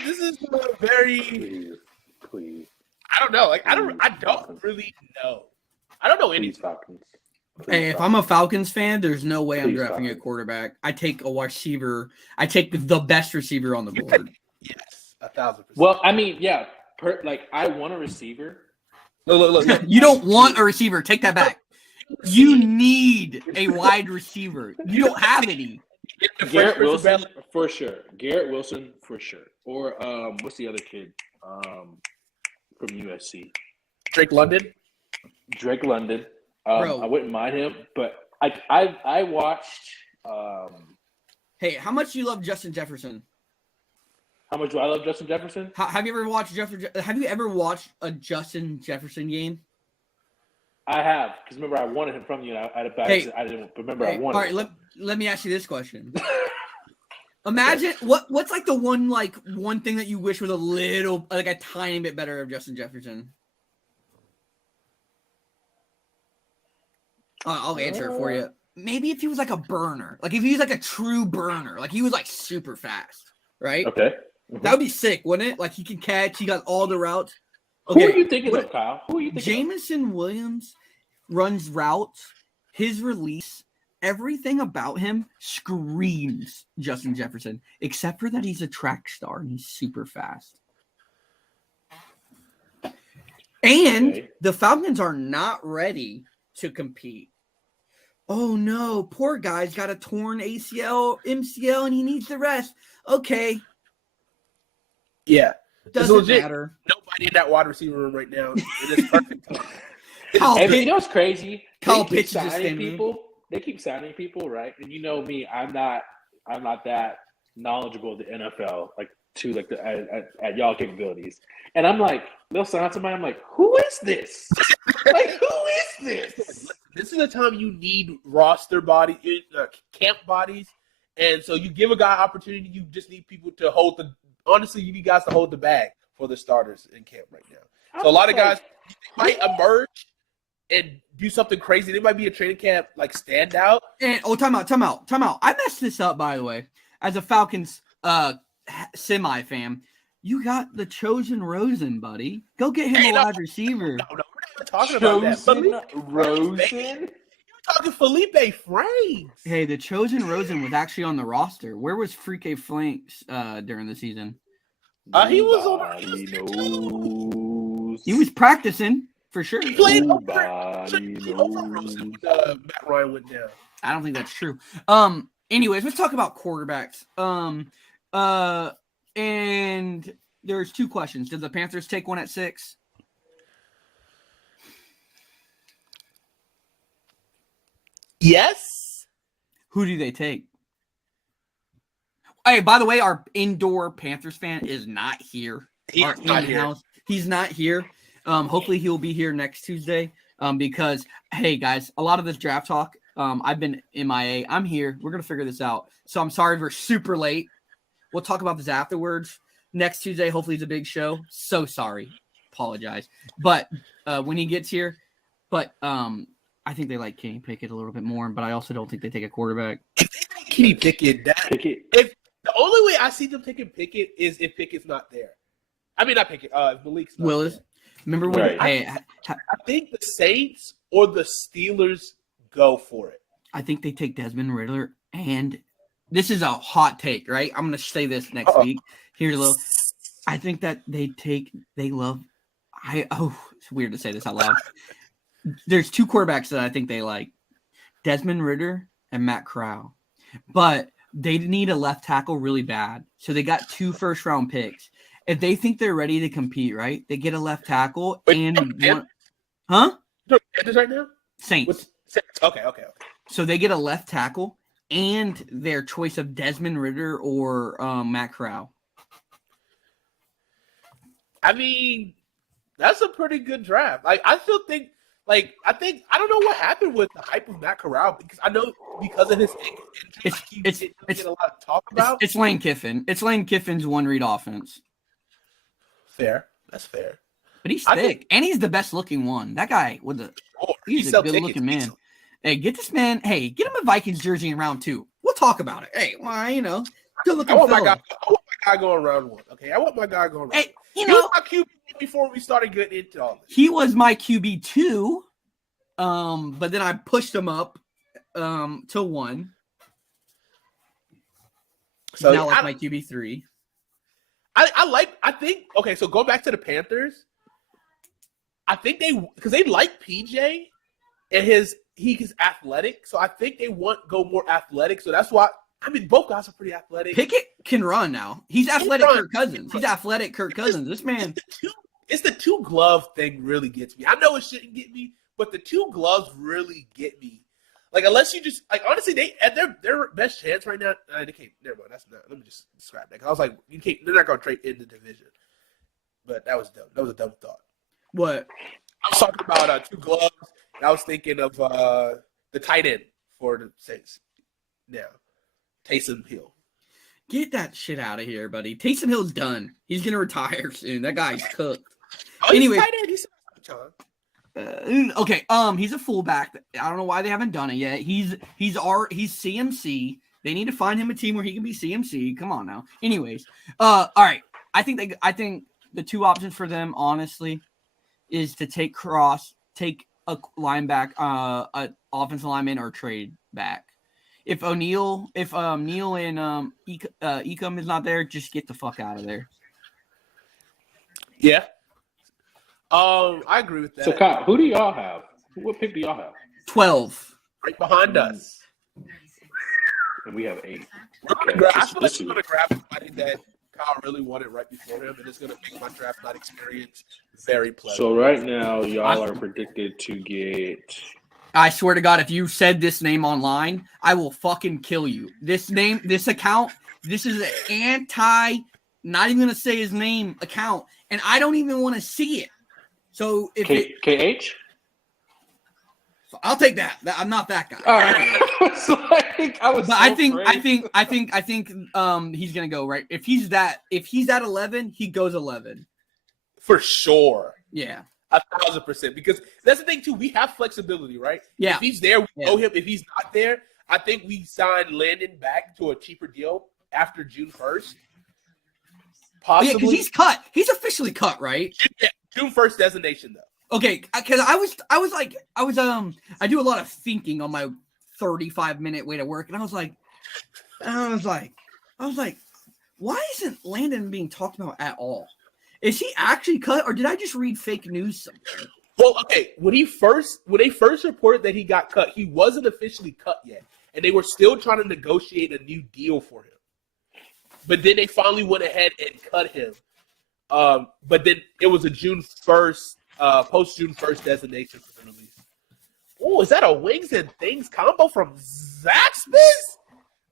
very. Please. I don't know. Like I don't really know. I don't know any Falcons. Hey, if I'm a Falcons fan, there's no way I'm drafting a quarterback. I take a receiver. I take the best receiver on the board. Yes, 1,000%. Well, I mean, yeah. I want a receiver. Look. You don't want a receiver. Take that back. You need a wide receiver. You don't have any. Garrett Wilson for sure. Or what's the other kid from USC? Drake London. Bro. I wouldn't mind him, but I watched. Hey, how much do you love Justin Jefferson? How much do I love Justin Jefferson? Have you ever watched a Justin Jefferson game? I have, because remember I wanted him from you. And I didn't remember I wanted. All right, let me ask you this question. Imagine what's like the one thing that you wish was a tiny bit better of Justin Jefferson. I'll answer it for you. Maybe if he was like a burner, like if he was like a true burner, like he was like super fast, right? Okay, that would be sick, wouldn't it? Like he can catch, he got all the routes. Okay. Who are you thinking of, Kyle? Jameson Williams runs routes. His release, everything about him screams Justin Jefferson, except for that he's a track star and he's super fast. And the Falcons are not ready to compete. Oh no, poor guy's got a torn ACL, MCL, and he needs the rest. Okay. Yeah. Doesn't matter. Nobody in that wide receiver room right now. It is perfect. You know what's crazy? Kyle Pitts is people. They keep signing people, right? And you know me, I'm not that knowledgeable of the NFL. Like to like at y'all capabilities. And I'm like, they'll sign out somebody. I'm like, who is this? Like, who is this? This is the time you need roster body, camp bodies, and so you give a guy opportunity. You just need people to hold the. Honestly, you need guys to hold the bag for the starters in camp right now. So a lot of guys might emerge and do something crazy. They might be a training camp like standout. And time out. I messed this up, by the way. As a Falcons semi fan, you got the chosen Rosen, buddy. Go get him a wide receiver. No, we're not even talking about that. Chosen Rosen? You're talking Felipe Franks. Hey, the chosen Rosen was actually on the roster. Where was Freaky Flanks during the season? He was on. He was practicing for sure. He played over Rosen when Matt Ryan went down. I don't think that's true. Anyways, let's talk about quarterbacks. And there's two questions. Did the Panthers take one at 6? Yes. Who do they take? Hey, by the way, our indoor Panthers fan is not here. He's not here. He's not here. Hopefully he'll be here next Tuesday. Because, hey, guys, a lot of this draft talk, I've been MIA. I'm here. We're going to figure this out. So I'm sorry we're super late. We'll talk about this afterwards. Next Tuesday, hopefully it's a big show. So sorry. Apologize. But when he gets here, I think they like Kenny Pickett a little bit more, but I also don't think they take a quarterback. If they take Kenny Pickett, if the only way I see them taking Pickett is if Pickett's not there. I mean, not Pickett. If Malik's not Willis. there. Remember when I think the Saints or the Steelers go for it. I think they take Desmond Riddler, and this is a hot take, right? I'm going to say this next week. Here's a little. I think that it's weird to say this out loud. There's two quarterbacks that I think they like, Desmond Ritter and Matt Corral, but they need a left tackle really bad. So they got 2 first-round picks. If they think they're ready to compete, right, they get a left tackle and one. Huh? Panthers right now? Saints. Okay. So they get a left tackle and their choice of Desmond Ritter or Matt Corral. I mean, that's a pretty good draft. I still think. I don't know what happened with the hype of Matt Corral because of his injury, he didn't get a lot of talk about. It's Lane Kiffin. It's Lane Kiffin's one-read offense. Fair. That's fair. But he's thick, and he's the best-looking one. That guy he's a good-looking man. Hey, get this man. Hey, get him a Vikings jersey in round 2. We'll talk about it. Hey, good-looking I want fella. my guy going round 1. Okay, I want my guy going round 1. Hey, he was my QB before we started getting into all this. He was my QB 2, but then I pushed him up to 1. So now like my QB 3. So going back to the Panthers, I think because they like PJ and he's athletic, so I think they go more athletic. So that's why both guys are pretty athletic. Pickett can run now. He's athletic Kirk Cousins. He's athletic Kirk Cousins. This man. It's the 2 glove thing really gets me. I know it shouldn't get me, but the 2 gloves really get me. Like, unless you just honestly, they at their best chance right now. They can't. Never mind. That's not. Let me just describe that. 'Cause I was like, you can't. They're not going to trade in the division. But that was dumb. That was a dumb thought. What? I was talking about 2 gloves. And I was thinking of the tight end for the Saints. Now, Taysom Hill. Get that shit out of here, buddy. Taysom Hill's done. He's gonna retire soon. That guy's cooked. Anyway, tight end. He's okay. He's a fullback. I don't know why they haven't done it yet. He's CMC. They need to find him a team where he can be CMC. Come on now. Anyways, all right. I think the 2 options for them, honestly, is to take a linebacker, an offensive lineman, or trade back. If Neal and Ecom is not there, just get the fuck out of there. Yeah. I agree with that. So, Kyle, who do y'all have? What pick do y'all have? 12. Right behind us. And we have 8. I feel like we're going to grab somebody that Kyle really wanted right before him, and it's going to make my draft night experience very pleasant. So right now, y'all are predicted to get... I swear to God, if you said this name online, I will fucking kill you. This account, this is an not even gonna say his name account, and I don't even want to see it. So if KH, I'll take that. I'm not that guy. all right. I think he's gonna go right. If he's at 11, he goes 11 for sure. Yeah, 1,000%. Because that's the thing too. We have flexibility, right? Yeah. If he's there, we know him. If he's not there, I think we sign Landon back to a cheaper deal after June 1st. Possibly, because he's cut. He's officially cut, right? June 1st designation though. Okay, because I do a lot of thinking on my 35-minute way to work, and I was like, why isn't Landon being talked about at all? Is he actually cut, or did I just read fake news somewhere? Well, okay, when they first reported that he got cut, he wasn't officially cut yet, and they were still trying to negotiate a new deal for him. But then they finally went ahead and cut him. But then it was a June 1st. Post June 1st designation for the release. Oh, is that a Wings and Things combo from Zaxby's?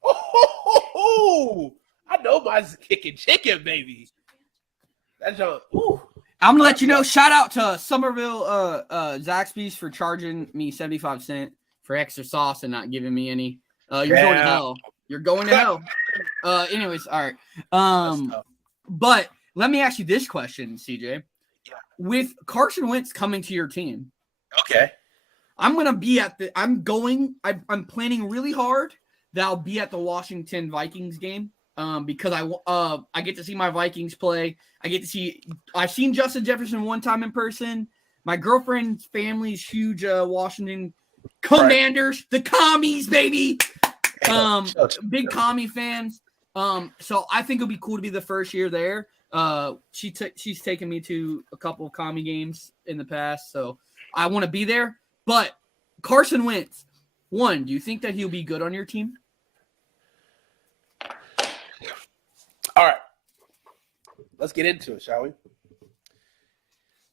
Oh, I know mine's kicking chicken, baby. That's I'm gonna let you know. Shout out to Somerville Zaxby's for charging me 75 cents for extra sauce and not giving me any. You're going to hell. You're going to hell. Anyways, all right. But let me ask you this question, CJ. With Carson Wentz coming to your team, okay, I'm planning really hard that I'll be at the Washington Vikings game because I get to see my Vikings play. I've seen Justin Jefferson one time in person. My girlfriend's family's huge Washington Commanders, the commies, baby. Big commie fans. So I think it'll be cool to be the first year there. She's taken me to a couple of commie games in the past, so I want to be there. But Carson Wentz, do you think that he'll be good on your team? All right, let's get into it, shall we?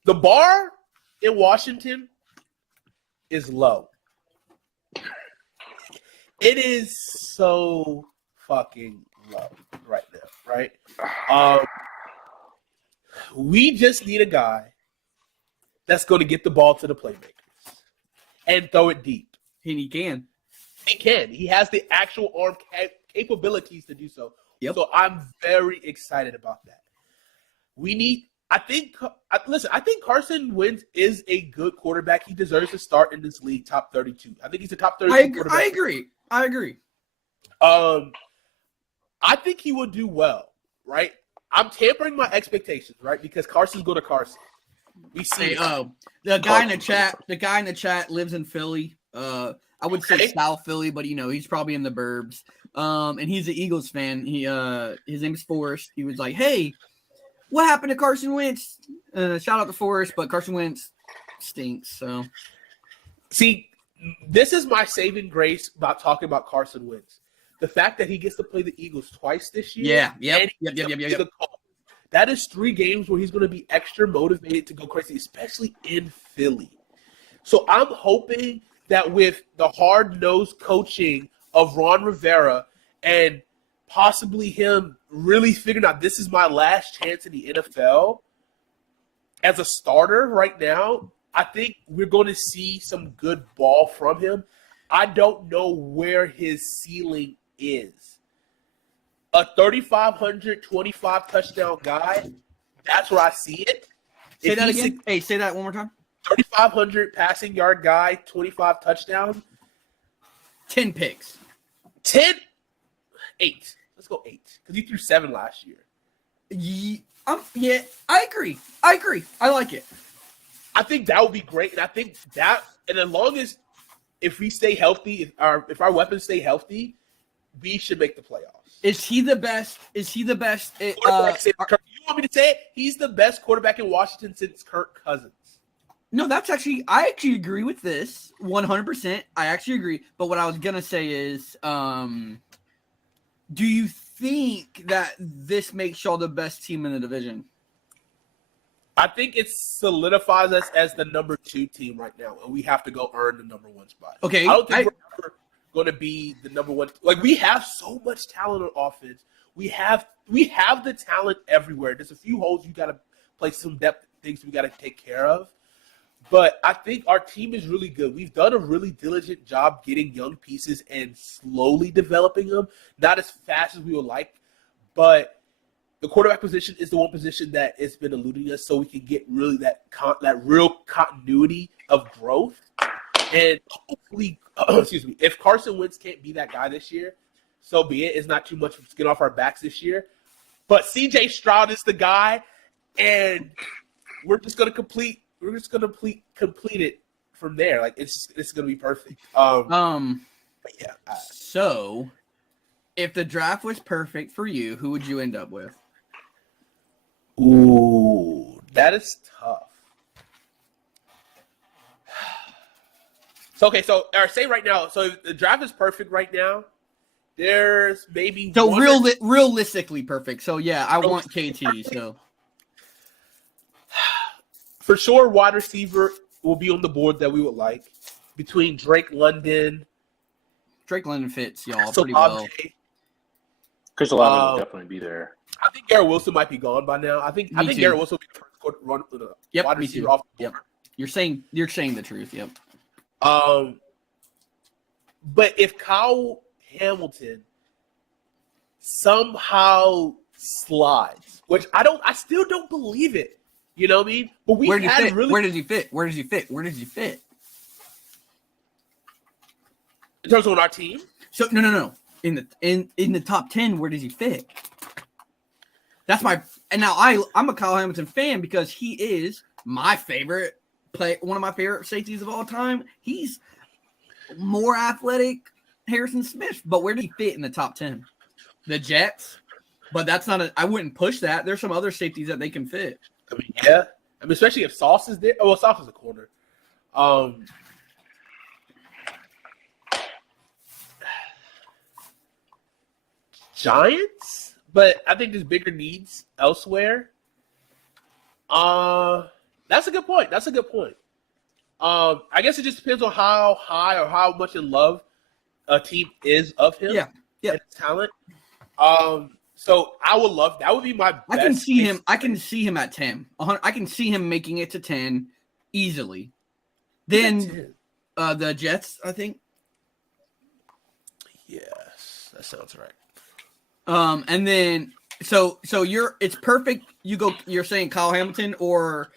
The bar in Washington is low. It is so fucking low right now, right? We just need a guy that's going to get the ball to the playmakers and throw it deep. And he can. He can. He has the actual arm capabilities to do so. Yep. So I'm very excited about that. I think Carson Wentz is a good quarterback. He deserves to start in this league, top 32. I think he's a top 32 quarterback. I agree. I think he will do well, right? I'm tampering my expectations, right? Because Carson's going to Carson. We see. The guy in the chat lives in Philly. I would say South Philly, but he's probably in the burbs. And he's an Eagles fan. His name is Forrest. He was like, "Hey, what happened to Carson Wentz?" Shout out to Forrest, but Carson Wentz stinks. So, see, this is my saving grace about talking about Carson Wentz. The fact that he gets to play the Eagles twice this year. Yep. That is 3 games where he's going to be extra motivated to go crazy, especially in Philly. So I'm hoping that with the hard-nosed coaching of Ron Rivera and possibly him really figuring out this is my last chance in the NFL as a starter right now, I think we're going to see some good ball from him. I don't know where his ceiling is. A 3,500, 25 touchdown guy, that's where I see it. Say that again. Hey, say that one more time. 3,500 passing yard guy, 25 touchdowns. 10 picks. 8. Let's go 8. Because he threw 7 last year. Yeah, I agree. I like it. I think that would be great. And I think that, and as long as if we stay healthy, if our weapons stay healthy, we should make the playoffs. Is he the best? You want me to say it? He's the best quarterback in Washington since Kirk Cousins. No, I actually agree with this 100%. I actually agree. But what I was going to say is, do you think that this makes y'all the best team in the division? I think it solidifies us as the number 2 team right now, and we have to go earn the number 1 spot. Okay. I don't think we're ever going to be the number 1. Like, we have so much talent on offense. We have the talent everywhere. There's a few holes you got to place some depth things we got to take care of. But I think our team is really good. We've done a really diligent job getting young pieces and slowly developing them. Not as fast as we would like, but the quarterback position is the one position that has been eluding us, so we can get really that real continuity of growth. And hopefully, excuse me, if Carson Wentz can't be that guy this year, so be it. It's not too much skin off our backs this year. But C.J. Stroud is the guy, and we're just gonna complete it from there. Like it's gonna be perfect. Yeah. So, if the draft was perfect for you, who would you end up with? Ooh, that is tough. So say right now. So if the draft is perfect right now, there's maybe realistically perfect. So yeah, I want KT. So. For sure, wide receiver will be on the board that we would like. Between Drake London fits y'all pretty well. Chris Olave will definitely be there. I think Garrett Wilson might be gone by now. I think Garrett Wilson will be the first wide receiver off the board. Yep. You're saying the truth. Yep. But if Kyle Hamilton somehow slides, which I still don't believe it. You know what I mean? But where does he fit? In terms of on our team? So no. In the top 10, where does he fit? That's my and now I'm a Kyle Hamilton fan because he is my favorite one of my favorite safeties of all time. He's more athletic Harrison Smith, but where does he fit in the top 10? The Jets? But that's not I wouldn't push that. There's some other safeties that they can fit. I mean, yeah. I mean, especially if Sauce is there. Oh, well, Sauce is a corner. Giants, but I think there's bigger needs elsewhere. That's a good point. I guess it just depends on how high or how much in love a team is of him. Yeah. And his talent. So I would love that. Would be my best. I can see him at 10. I can see him making it to 10 easily. Then the Jets, I think. Yes, that sounds right. And then so it's perfect. You're saying Kyle Hamilton or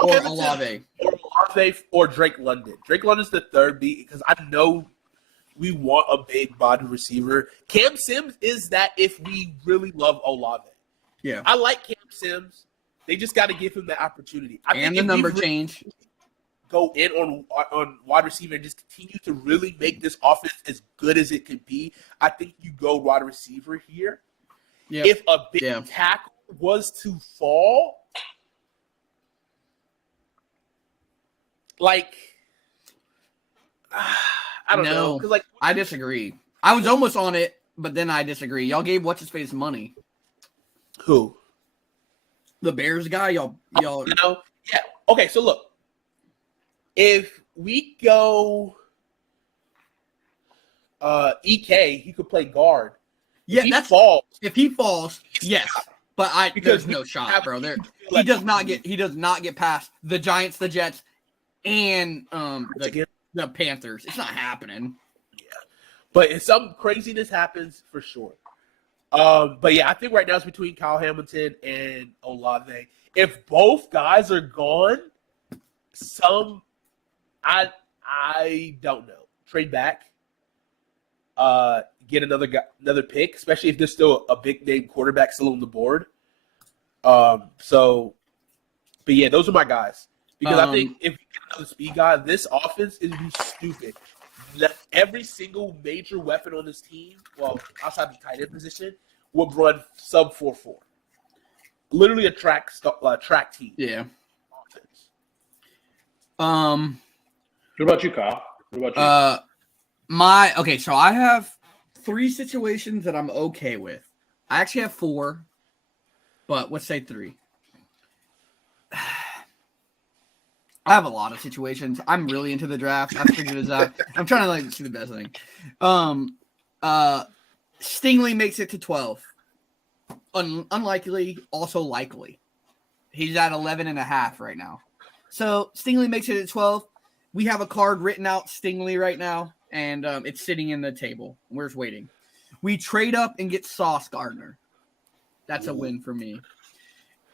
Olave. Or Olave or Drake London. Drake London's the third beat because I know we want a big body receiver. Cam Sims is that if we really love Olave. Yeah. I like Cam Sims. They just got to give him that opportunity. I think the number change. Go in on wide receiver and just continue to really make this offense as good as it can be. I think you go wide receiver here. Yep. If a big tackle was to fall, like I don't know. Like I disagree. I was almost on it, but then I disagree. Y'all gave what's his face money. Who? The Bears guy. Y'all. Yeah. Okay. So look, if we go, EK, he could play guard. Yeah, if he falls, yes. But there's no shot, bro. He does not get past the Giants, the Jets, and the Panthers. It's not happening. Yeah. But if some craziness happens, for sure. But yeah, I think right now it's between Kyle Hamilton and Olave. If both guys are gone, I don't know. Trade back. Get another pick, especially if there's still a big name quarterback still on the board. But yeah, those are my guys. Because I think if we get another speed guy, this offense is stupid. Every single major weapon on this team, well, outside the tight end position, would run sub 4.4. Literally a track team. Yeah. What about you, Kyle? What about you? So I have 3 situations that I'm okay with. I actually have 4, but let's say 3. I have a lot of situations. I'm really into the draft. I figured this out. I'm trying to see the best thing. Stingley makes it to 12. Unlikely, also likely. He's at 11.5 right now. So Stingley makes it at 12. We have a card written out Stingley right now, and it's sitting in the table. We're just waiting. We trade up and get Sauce Gardner. That's a win for me.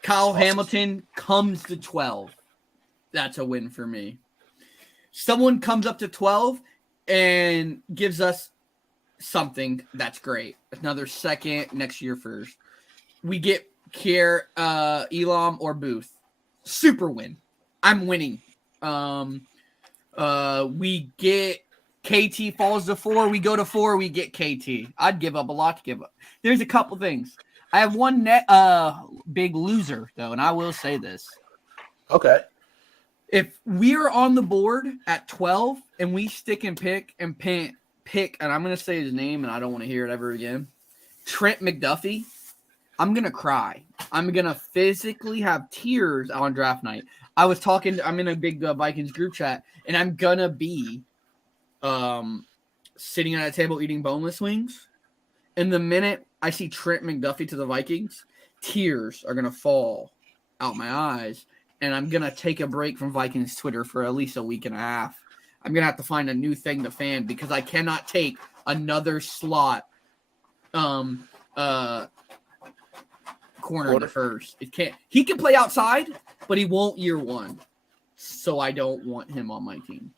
Kyle Hamilton comes to 12. That's a win for me. Someone comes up to 12 and gives us something. That's great. Another second, next year first. We get Kier, Elam, or Booth. Super win. I'm winning. We get KT falls to 4. We go to 4. We get KT. I'd give up a lot to give up. There's a couple things. I have one big loser, though, and I will say this. Okay. If we're on the board at 12 and we stick and pick, and I'm going to say his name and I don't want to hear it ever again, Trent McDuffie, I'm going to cry. I'm going to physically have tears on draft night. I'm in a big Vikings group chat, and I'm going to be sitting at a table eating boneless wings. And the minute I see Trent McDuffie to the Vikings, tears are going to fall out my eyes. And I'm going to take a break from Vikings Twitter for at least a week and a half. I'm going to have to find a new thing to fan because I cannot take another slot corner in the first. It can't. He can play outside, but he won't year one. So I don't want him on my team.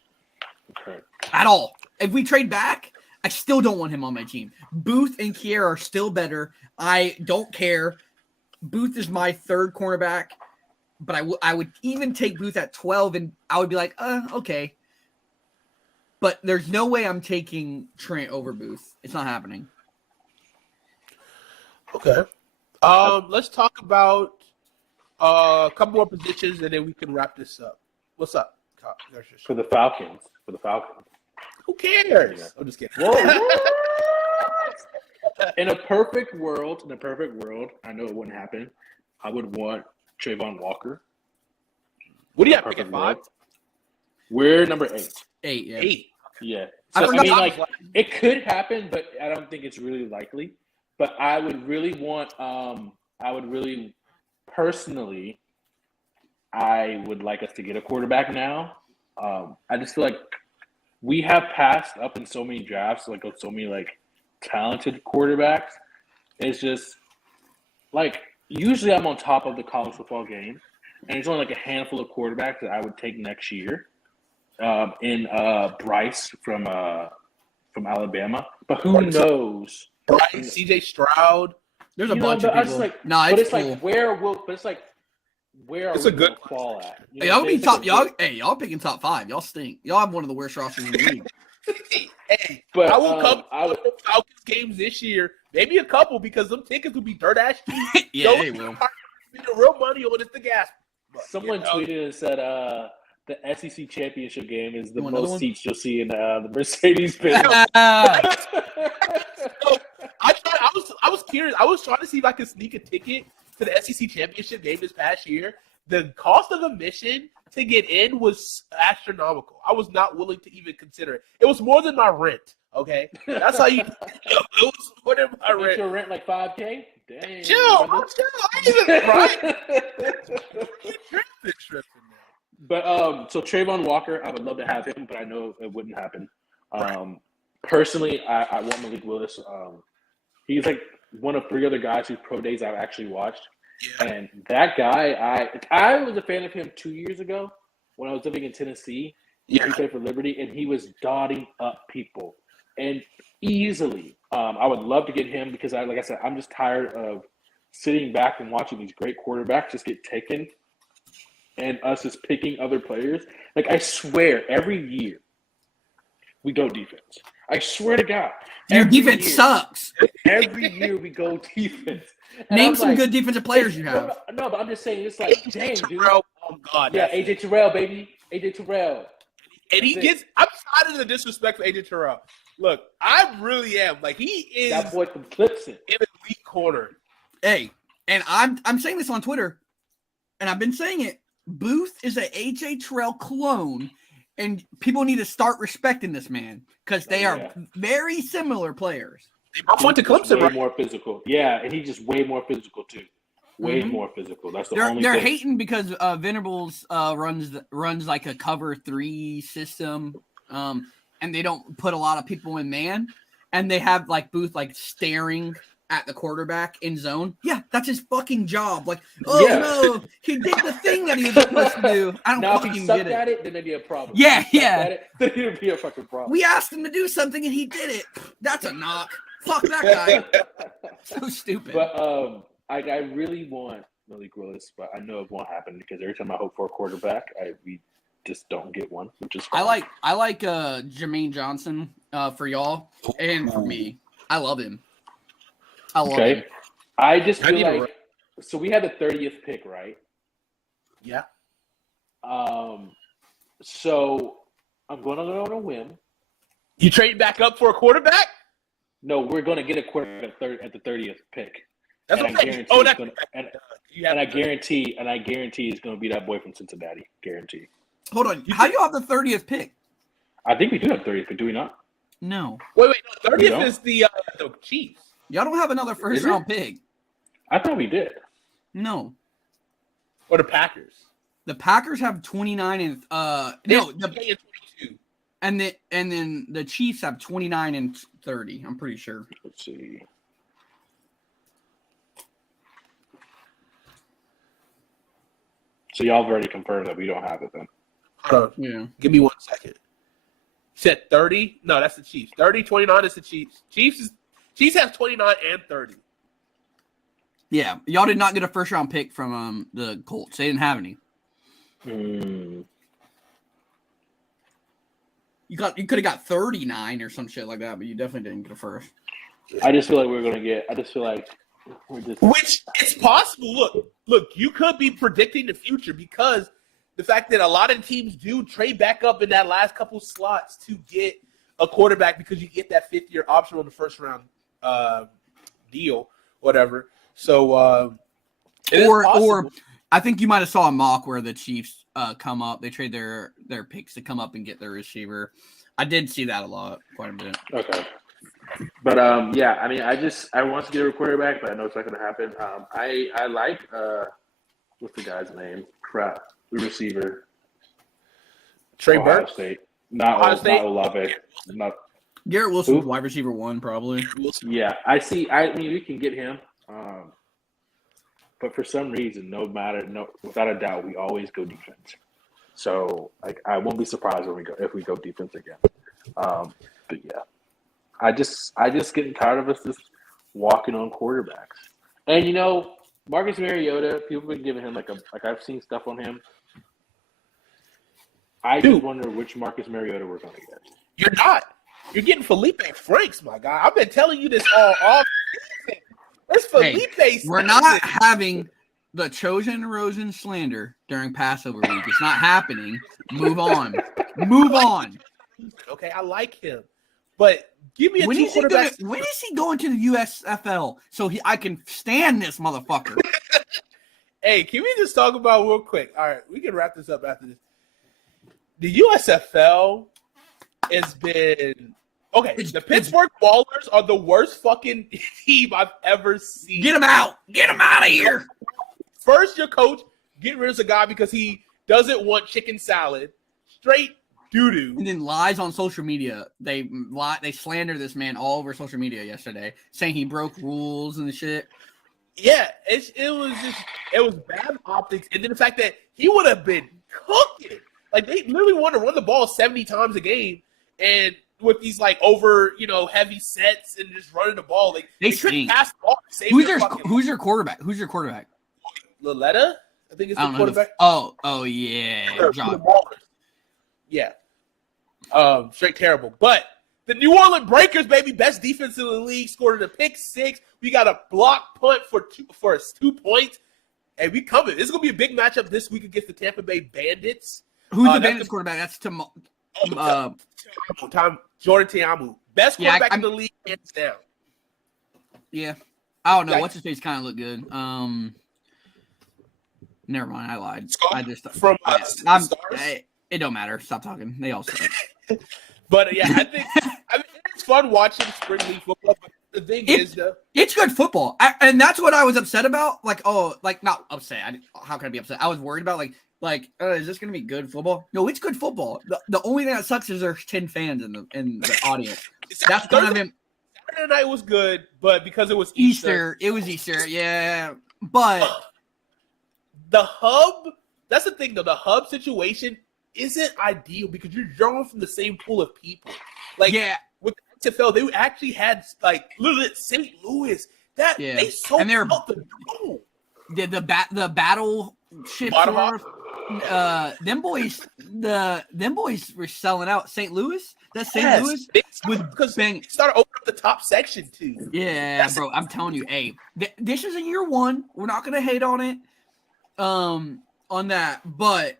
Okay. At all. If we trade back, I still don't want him on my team. Booth and Kier are still better. I don't care. Booth is my third cornerback. But I would even take Booth at 12, and I would be like, okay. But there's no way I'm taking Trent over Booth. It's not happening. Okay. Let's talk about a couple more positions, and then we can wrap this up. What's up? For the Falcons. Who cares? Yeah. I'm just kidding. In a perfect world, I know it wouldn't happen. I would want Trayvon Walker. What do you have pick at 5? We're number 8. 8, yeah. 8. Yeah. I So, forgot- like, it could happen, but I don't think it's really likely. But I would really personally, I would like us to get a quarterback now. I just feel like we have passed up in so many drafts, like with so many like talented quarterbacks. It's just like usually I'm on top of the college football game, and there's only like a handful of quarterbacks that I would take next year. In Bryce from Alabama, but who knows? Bryce, CJ Stroud. There's a bunch of people. It's cool. like where will? But it's like where It's are a we good gonna fall at? You Hey, know y'all what be I'm top. saying? Y'all picking top 5. Y'all stink. Y'all have one of the worst rosters in the league. Hey, But I will come I would. to Falcons games this year. Maybe a couple because them tickets will be dirt ass cheap. Yeah, they will. Spend the real money on it's the gas. But, Someone tweeted and said the SEC championship game is the You want another most one? seats you'll see in the Mercedes-Benz. I was curious. I was trying to see if I could sneak a ticket to the SEC championship game this past year. The cost of admission to get in was astronomical. I was not willing to even consider it. It was more than my rent. Okay, that's how you. It was more than my Make rent. your rent like $5K. Dang. Chill, brother. I ain't even right. You tripping now. But so Trayvon Walker, I would love to have him, but I know it wouldn't happen. Personally, I want Malik Willis. He's like one of 3 other guys whose pro days I've actually watched. Yeah. And that guy, I was a fan of him 2 years ago when I was living in Tennessee. Yeah. He played for Liberty, and he was dotting up people. And easily, I would love to get him because, like I said, I'm just tired of sitting back and watching these great quarterbacks just get taken and us just picking other players. Like, I swear, every year we go defense. I swear to God. Your every defense year- sucks. Every year we go defense. And Name I'm some like, good defensive players you have. No, but I'm just saying, it's like, dang, dude. Terrell, oh God, Yeah, that's AJ it. Terrell, baby. AJ Terrell. And he gets. I'm tired of the disrespect for AJ Terrell. Look, I really am. Like, he is That boy from Clemson. an elite corner. Hey, and I'm saying this on Twitter, and I've been saying it. Booth is a AJ Terrell clone, and people need to start respecting this man because they are very similar players. They both went to Clemson, way right? more physical. Yeah, and he's just way more physical too. Way more physical. That's the only They're thing. hating because Venables runs like a cover 3 system, and they don't put a lot of people in man, and they have like Booth like staring at the quarterback in zone. Yeah, that's his fucking job. Like, no, he did the thing that he was supposed to do. I don't now, fucking if he get sucked it. at it, then it'd be a problem. Yeah, If he sucked at it, then it'd be a fucking problem. We asked him to do something and he did it. That's a knock. Fuck that guy. So stupid. But I really want Malik Willis, but I know it won't happen because every time I hope for a quarterback, we just don't get one, which is fine. I like Jermaine Johnson for y'all and for me. I love him. I love him. I just feel like so we had the 30th pick, right? Yeah. So I'm going to go on a whim. You trade back up for a quarterback? No, we're going to get a quarterback at the 30th pick. That's and what I guarantee it's going to be that boy from Cincinnati. Guarantee. Hold on. How do you have the 30th pick? I think we do have 30th pick. Do we not? No. Wait. No, 30th is the Chiefs. Y'all don't have another first round pick. I thought we did. No. Or the Packers. The Packers have 29 and no, the 22. and then the Chiefs have 29 and 30. I'm pretty sure. Let's see. So y'all have already confirmed that we don't have it then. Hold on. Yeah. Give me 1 second. You said 30? No, that's the Chiefs. 30, 29 is the Chiefs. Chiefs have 29 and 30. Yeah. Y'all did not get a first round pick from the Colts. They didn't have any. You could have got 39 or some shit like that, but you definitely didn't get a first. I just feel like we're gonna get. I just feel like we're just. Which it's possible. Look, you could be predicting the future because the fact that a lot of teams do trade back up in that last couple slots to get a quarterback because you get that 5th-year option on the first round deal, whatever. So, or I think you might have saw a mock where the Chiefs come up. They trade their picks to come up and get their receiver. I did see that a lot, quite a bit. Okay. But yeah, I mean, I want to get a quarterback, but I know it's not going to happen. I like what's the guy's name? Crap, the receiver. Trey Ohio Burke. State, not Olave. Not Garrett Wilson, wide receiver 1, probably. Yeah, I see. I mean, we can get him, but for some reason, without a doubt, we always go defense. So, like, I won't be surprised if we go defense again. But yeah. I just getting tired of us just walking on quarterbacks. And Marcus Mariota, people have been giving him like I've seen stuff on him. I do wonder which Marcus Mariota we're gonna get. You're not. You're getting Felipe Franks, my guy. I've been telling you this all season. It's Felipe. Hey, we're not having the Chosen Rosen slander during Passover week. It's not happening. Move on. Move on. Okay, I like him. But give me a two quarterbacks. When is he going to the USFL so I can stand this motherfucker? Hey, can we just talk about real quick? All right, we can wrap this up after this. The USFL has been okay. The Pittsburgh Ballers are the worst fucking team I've ever seen. Get him out! Get him out of here! First, your coach get rid of a guy because he doesn't want chicken salad. Straight doo-doo. And then lies on social media. They slander this man all over social media yesterday, saying he broke rules and shit. Yeah, it was bad optics, and then the fact that he would have been cooking. Like, they literally want to run the ball 70 times a game, and with these over heavy sets and just running the ball, they couldn't pass the ball. Who's your quarterback? Who's your quarterback? Loletta, I think it's the quarterback. Oh yeah, John. Yeah. Straight terrible. But the New Orleans Breakers, baby, best defense in the league, scored a pick 6. We got a block punt for 2 points. Hey, we coming. This is gonna be a big matchup this week against the Tampa Bay Bandits. Who's the Bandits quarterback? That's Jordan Ta'amu. Best quarterback in the league, hands down. Yeah. I don't know. What's his face kind of look good. Never mind. I lied. I just from it don't matter. Stop talking. They all suck. But yeah, I mean, it's fun watching spring league football. But the thing is, though, it's good football, and that's what I was upset about. Like, not upset. How can I be upset? I was worried about is this going to be good football? No, it's good football. The only thing that sucks is there's 10 fans in the audience. That's kind of him. Saturday night was good, but because it was Easter, it was Easter, yeah. But the hub, that's the thing, though. The hub situation isn't ideal because you're drawing from the same pool of people. With the XFL, they actually had literally St. Louis. They sold out the dome. The battleship them boys were selling out. St. Louis? That's St. Louis? Because they started opening up the top section too. Yeah, bro. I'm telling you, hey, this is a year one. We're not gonna hate on it. On that, but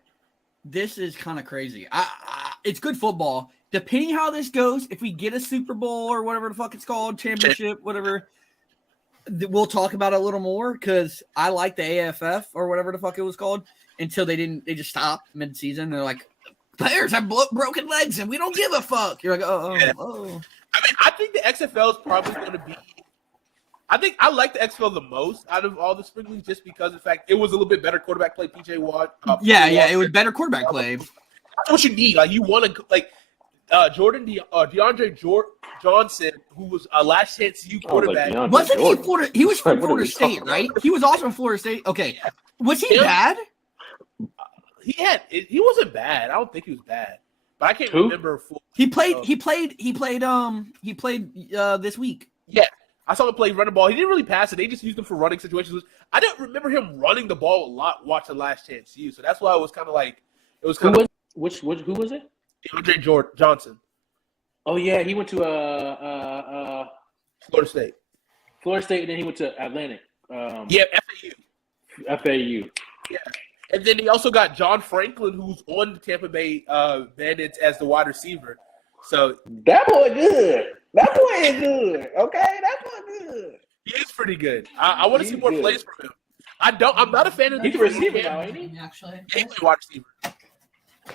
this is kind of crazy. It's good football. Depending how this goes, if we get a Super Bowl or whatever the fuck it's called, championship, whatever, we'll talk about it a little more because I like the AFF or whatever the fuck it was called until they just stopped mid-season. They're like, players have broken legs and we don't give a fuck. You're like, oh. I mean, I think the XFL is probably going to be. I think I like the XFL the most out of all the spring leagues just because of the fact it was a little bit better quarterback play. PJ Watt. It was better quarterback play. That's what you need. You want to DeAndre Johnson, who was a last chance U quarterback. Wasn't he Florida? He was from Florida State, right? He was also from Florida State. Okay, was he bad? He wasn't bad. I don't think he was bad, but I can't remember. He played this week. Yeah. I saw him play running ball. He didn't really pass it. They just used him for running situations. I didn't remember him running the ball a lot watching Last Chance U. So that's why it was kind of like it was kind of. Who was it? DeAndre Johnson. Oh yeah, he went to Florida State. Florida State, and then he went to Atlantic. FAU. Yeah, and then he also got John Franklin, who's on the Tampa Bay Bandits as the wide receiver. So that boy good. That boy is good. Okay, that boy good. He is pretty good. I want to see more plays from him. I'm not a fan of. He's a receiver now, ain't he? Actually, he's a wide receiver.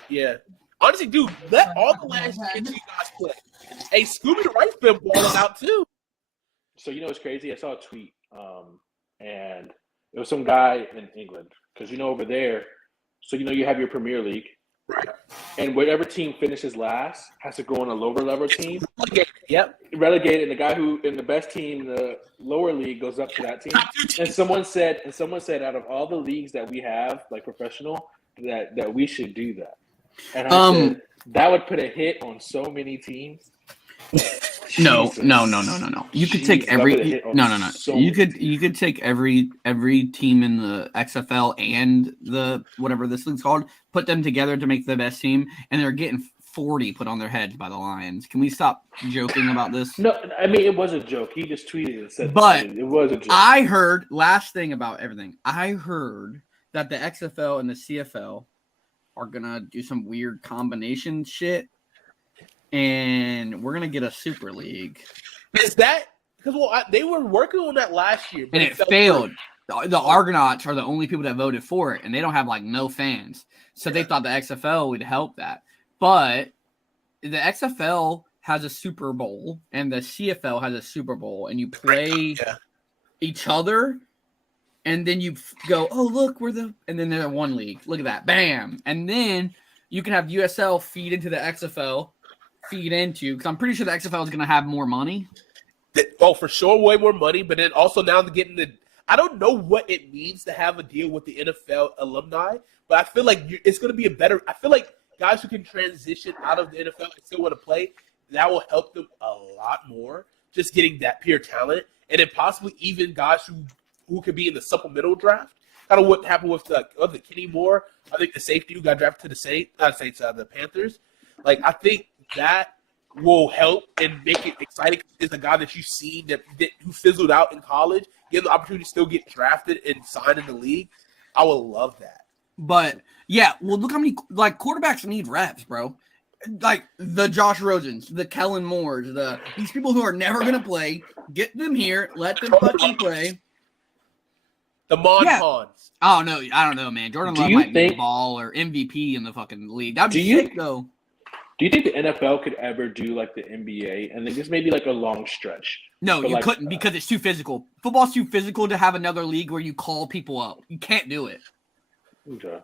Yeah. Honestly, dude, let all the last chance you guys play. Hey, Scooby Wright's been balling out too. So you know what's crazy? I saw a tweet, and it was some guy in England because over there. So you have your Premier League. Right. And whatever team finishes last has to go on a lower level team. Yep. Relegated, and the guy who in the best team, the lower league, goes up to that team. And someone said, out of all the leagues that we have, like professional, that we should do that. And I said that would put a hit on so many teams. No. You could take every you could take every team in the XFL and the whatever this league's called, put them together to make the best team, and they're getting 40 put on their heads by the Lions. Can we stop joking about this? No, I mean it was a joke. He just tweeted and said, but it was a joke. I heard last thing about everything. I heard that the XFL and the CFL are gonna do some weird combination shit. And we're gonna get a Super League. Is that because they were working on that last year, and it failed. The Argonauts are the only people that voted for it, and they don't have no fans. So they thought the XFL would help that. But the XFL has a Super Bowl, and the CFL has a Super Bowl, and you play each other, and then you go, oh look, and then they're in one league. Look at that, bam! And then you can have USL feed into the XFL. Feed into because I'm pretty sure the XFL is going to have more money. For sure, way more money. But then also now they're getting I don't know what it means to have a deal with the NFL alumni, but I feel like it's going to be a better. I feel like guys who can transition out of the NFL and still want to play, that will help them a lot more. Just getting that pure talent, and then possibly even guys who could be in the supplemental draft. Kind of what happened with the Kenny Moore. I think the safety who got drafted to the Panthers. I think that will help and make it exciting. Is a guy that you've seen who fizzled out in college, getting the opportunity to still get drafted and sign in the league. I would love that. But yeah, well, look how many quarterbacks need reps, bro. The Josh Rosens, the Kellen Moores, these people who are never gonna play. Get them here, let them fucking play. The Montons. Oh no, I don't know, man. Jordan Love might be the ball or MVP in the fucking league. That'd be sick though. Do you think the NFL could ever do like the NBA and then just maybe like a long stretch? No, But you like, couldn't because it's too physical. Football's too physical to have another league where you call people up. You can't do it. Okay.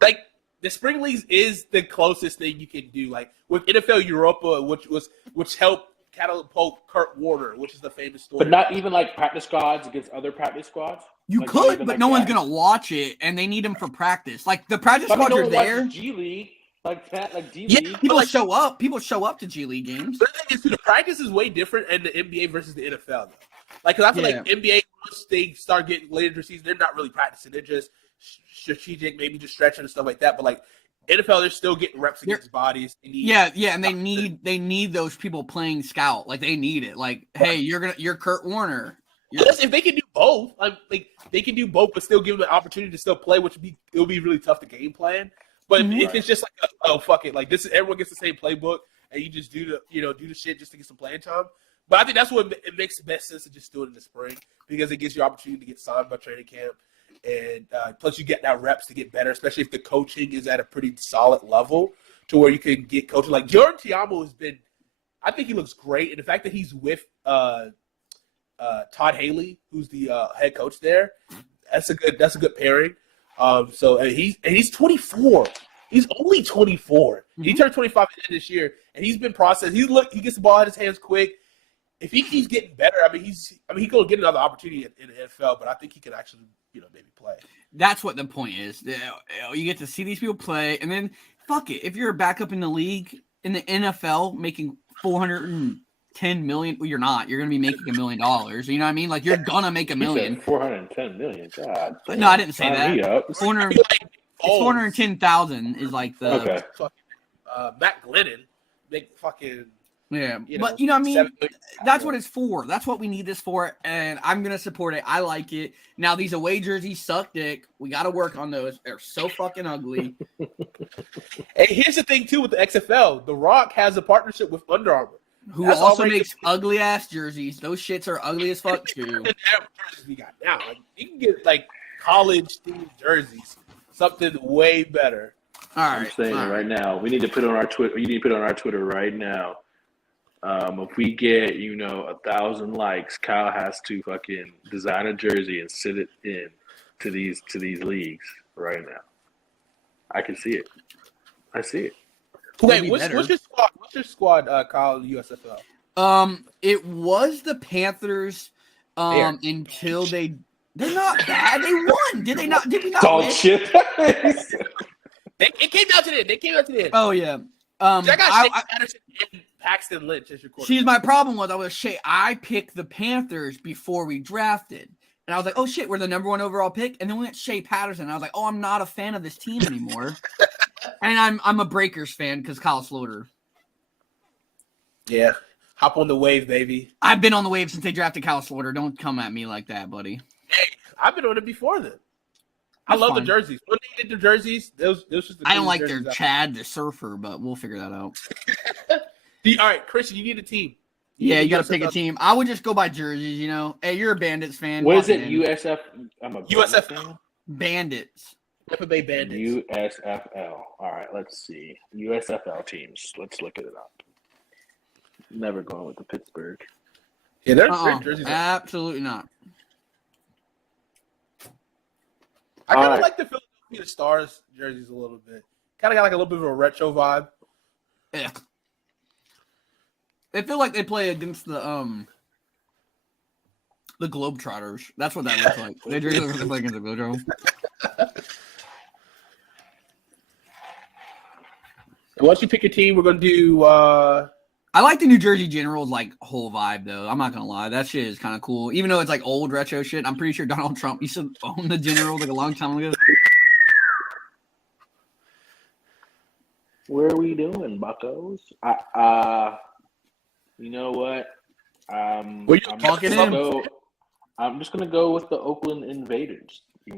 Like the spring leagues is the closest thing you can do. Like with NFL Europa, which helped catapult Kurt Warner, which is the famous story. But not even like practice squads against other practice squads. You Like, could, even but like no one's that. gonna watch it, and they need them for practice. Like the practice But I mean, squads no are one there. watches G League like that, like D Yeah, League. people like- show up. People show up to G League games. But the thing is, too, the practice is way different in the NBA versus the NFL. Though. Like, because I feel like NBA, once they start getting later in the season, they're not really practicing. They're just strategic, maybe just stretching and stuff like that. But like NFL, they're still getting reps against bodies. Yeah, and they need those people playing scout. Like they need it. Like, hey, you're Kurt Warner. Unless if they can do both, like they can do both, but still give them the opportunity to still play, which it'll be really tough to game plan. But if it's just like, oh fuck it, like this is everyone gets the same playbook, and you just do the shit just to get some playing time. But I think that's what it makes the best sense to just do it in the spring because it gives you opportunity to get signed by training camp, and plus you get that reps to get better, especially if the coaching is at a pretty solid level to where you can get coaching. Like Jordan Tiamo has been, I think he looks great, and the fact that he's with Todd Haley, who's the head coach there, that's a good pairing. So he's 24. He's only 24. Mm-hmm. He turned 25 at the end of this year, and he's been processed. He gets the ball in his hands quick. If he keeps getting better, he could get another opportunity in the NFL, but I think he could actually, maybe play. That's what the point is. You get to see these people play, and then fuck it. If you're a backup in the league in the NFL making $410 million, well, you're not. You're going to be making $1 million. You know what I mean? Like you're gonna make $1 million. $410 million. God. But no, I didn't say that. 410,000 is like the okay. Matt Glennon make fucking. But you know what I mean? That's what it's for. That's what we need this for, and I'm gonna support it. I like it. Now these away jerseys suck dick. We got to work on those. They're so fucking ugly. And here's the thing too with the XFL, The Rock has a partnership with Under Armour, who also makes ugly ass jerseys. Those shits are ugly as fuck too. We got now, like you can get like college themed jerseys, something way better. All right, I'm saying right now, we need to put on our Twitter. You need to put on our Twitter right now. If we get 1,000 likes, Kyle has to fucking design a jersey and send it in to these leagues right now. I can see it. I see it. Wait, what's your squad? What's your squad, Kyle, in the USFL? It was the Panthers. Until they're not bad. They won. Did they not? Did we not? Dog win? shit. It came down to the end. They came down to the end. Oh yeah. I got Shea Patterson and Paxton Lynch as your quarterback. See, my problem was I picked the Panthers before we drafted. And I was like, oh shit, we're the number 1 overall pick. And then we went Shea Patterson. And I was like, oh, I'm not a fan of this team anymore. And I'm a Breakers fan because Kyle Sloter. Yeah. Hop on the wave, baby. I've been on the wave since they drafted Kyle Sloter. Don't come at me like that, buddy. Hey, I've been on it before then. I love the jerseys. When they did the jerseys, those just the I don't like their Chad the Surfer, but we'll figure that out. All right, Christian, you need a team. You got to pick a team. I would just go by jerseys, Hey, you're a Bandits fan. What is it? USF? I'm a USFL. Bandits. Tampa Bay Bandits. USFL. All right, let's see. USFL teams. Let's look it up. Never going with the Pittsburgh. Yeah, they're great jerseys. Absolutely not. I kind of like the Philadelphia Stars jerseys a little bit. Kind of got like a little bit of a retro vibe. Yeah. They feel like they play against the Globetrotters. That's what that looks like. They play against the Globetrotters. Once you pick your team, we're gonna do. I like the New Jersey Generals whole vibe though. I'm not gonna lie, that shit is kind of cool. Even though it's old retro shit, I'm pretty sure Donald Trump used to own the Generals a long time ago. Where are we doing, buckos? You know what? I'm just gonna go with the Oakland Invaders. I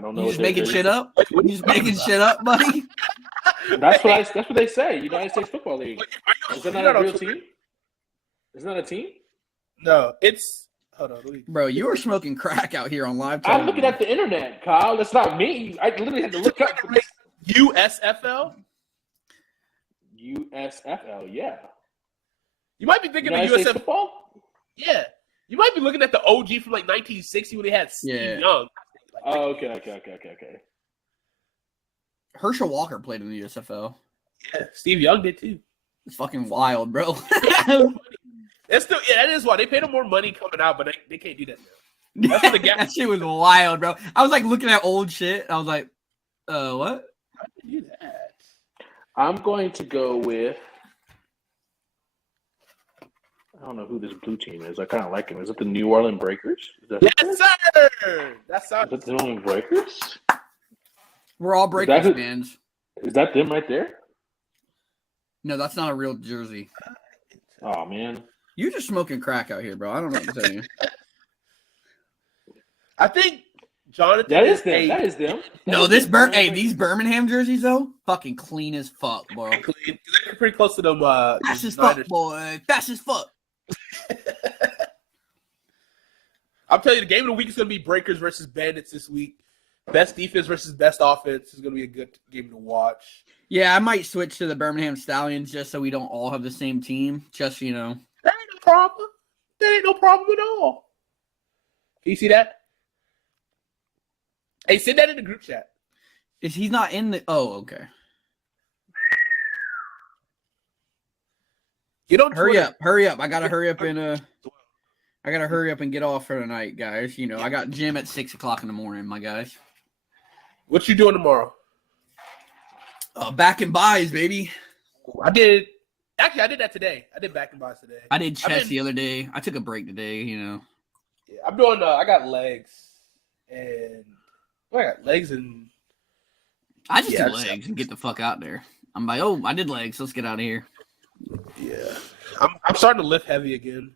don't know. You just making shit up? You just making shit up, buddy? That's what they say. United States Football League. Is that not a real team? Isn't that a team? No, it's. Hold on, bro. You were smoking crack out here on live. I'm looking at the internet, Kyle. That's not me. I literally had to look up. USFL. USFL, yeah. You might be thinking United of States USF. football? Yeah. You might be looking at the OG from like 1960 when they had Steve Young. Like, Oh, okay. Herschel Walker played in the USFL. yeah, Steve Young did too. It's fucking wild, bro. That's still, that is why they paid him more money coming out, but they can't do that now. That's what the gap. That shit was wild, bro. I was like looking at old shit. I was like, what? How did you do that? I'm going to go with. I don't know who this blue team is. I kind of like him. Is it the New Orleans Breakers? Yes, sir. That's Is it the New Orleans Breakers? We're all Breakers fans. Is that them right there? No, that's not a real jersey. Oh, man. You're just smoking crack out here, bro. I don't know what to tell you. I think Jonathan. That is them. That is them. No, these Birmingham jerseys though, fucking clean as fuck, bro. They're pretty close to them. Fast as fuck, boy. Fast as fuck. I'm telling you, the game of the week is going to be Breakers versus Bandits this week. Best defense versus best offense is going to be a good game to watch. Yeah, I might switch to the Birmingham Stallions just so we don't all have the same team. Just, That ain't no problem. That ain't no problem at all. Can you see that? Hey, send that in the group chat. He's not in the... Oh, okay. You don't hurry up. I got to hurry up and get off for the night, guys. I got gym at 6 o'clock in the morning, my guys. What you doing tomorrow? Back and buys, baby. I did that today. I did back and buys today. I did chest the other day. I took a break today, Yeah, I'm doing, I got legs. And I just do legs and get the fuck out there. I'm like, oh, I did legs. Let's get out of here. Yeah. I'm starting to lift heavy again.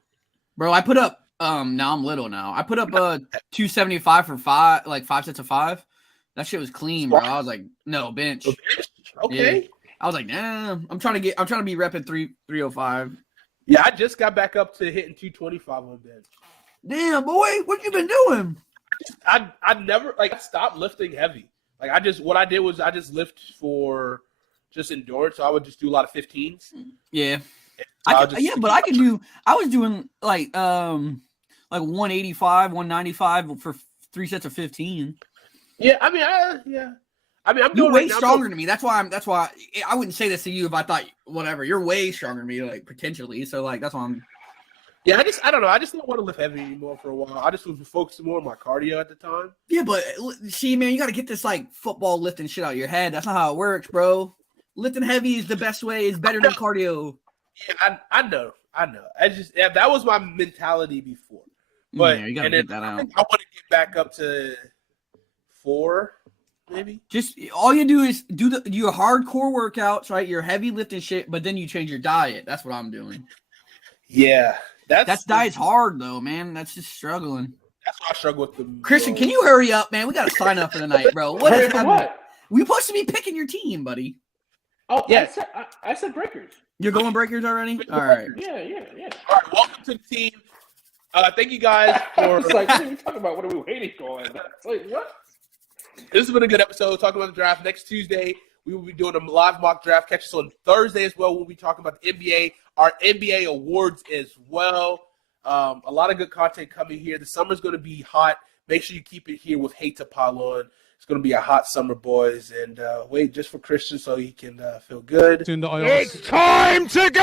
Bro, I put up now I'm little now. I put up 275 for 5 sets of 5. That shit was clean, bro. I was like, no, bench. Okay. Yeah. I was like, nah. I'm trying to be repping 305. Yeah, I just got back up to hitting 225 on bench. Damn, boy, what you been doing? I never I stopped lifting heavy. What I did was I just lift for just endurance. So I would just do a lot of 15s. Yeah. I was doing like 185, 195 for 3 sets of 15. Yeah, I'm doing way stronger than me. That's why I wouldn't say this to you if I thought whatever. You're way stronger than me, like potentially. So that's why I'm. Yeah, I don't know. I just didn't want to lift heavy anymore for a while. I just was focusing more on my cardio at the time. Yeah, but see, man, you got to get this football lifting shit out of your head. That's not how it works, bro. Lifting heavy is the best way. It's better than cardio. Yeah, I know. That was my mentality before. But you gotta get that out. I want to get back up to 4, maybe. Just all you do is do your hardcore workouts, right? Your heavy lifting shit, but then you change your diet. That's what I'm doing. Yeah. That diet's hard though, man. That's just struggling. That's why I struggle with them. Christian, can you hurry up, man? We gotta sign up for the night, bro. What is happening? What? We supposed to be picking your team, buddy. Oh, yeah. I said Breakers. You're going Breakers already? All right. Yeah. All right, welcome to the team. Thank you guys for. It's like, what are we talking about? What are we waiting for? It's like, what? This has been a good episode talking about the draft. Next Tuesday, we will be doing a live mock draft. Catch us on Thursday as well. We'll be talking about the NBA, our NBA awards as well. A lot of good content coming here. The summer's going to be hot. Make sure you keep it here with Hate2pylon. It's going to be a hot summer, boys. And wait just for Christian so he can feel good. It's time to go!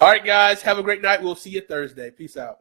All right, guys. Have a great night. We'll see you Thursday. Peace out.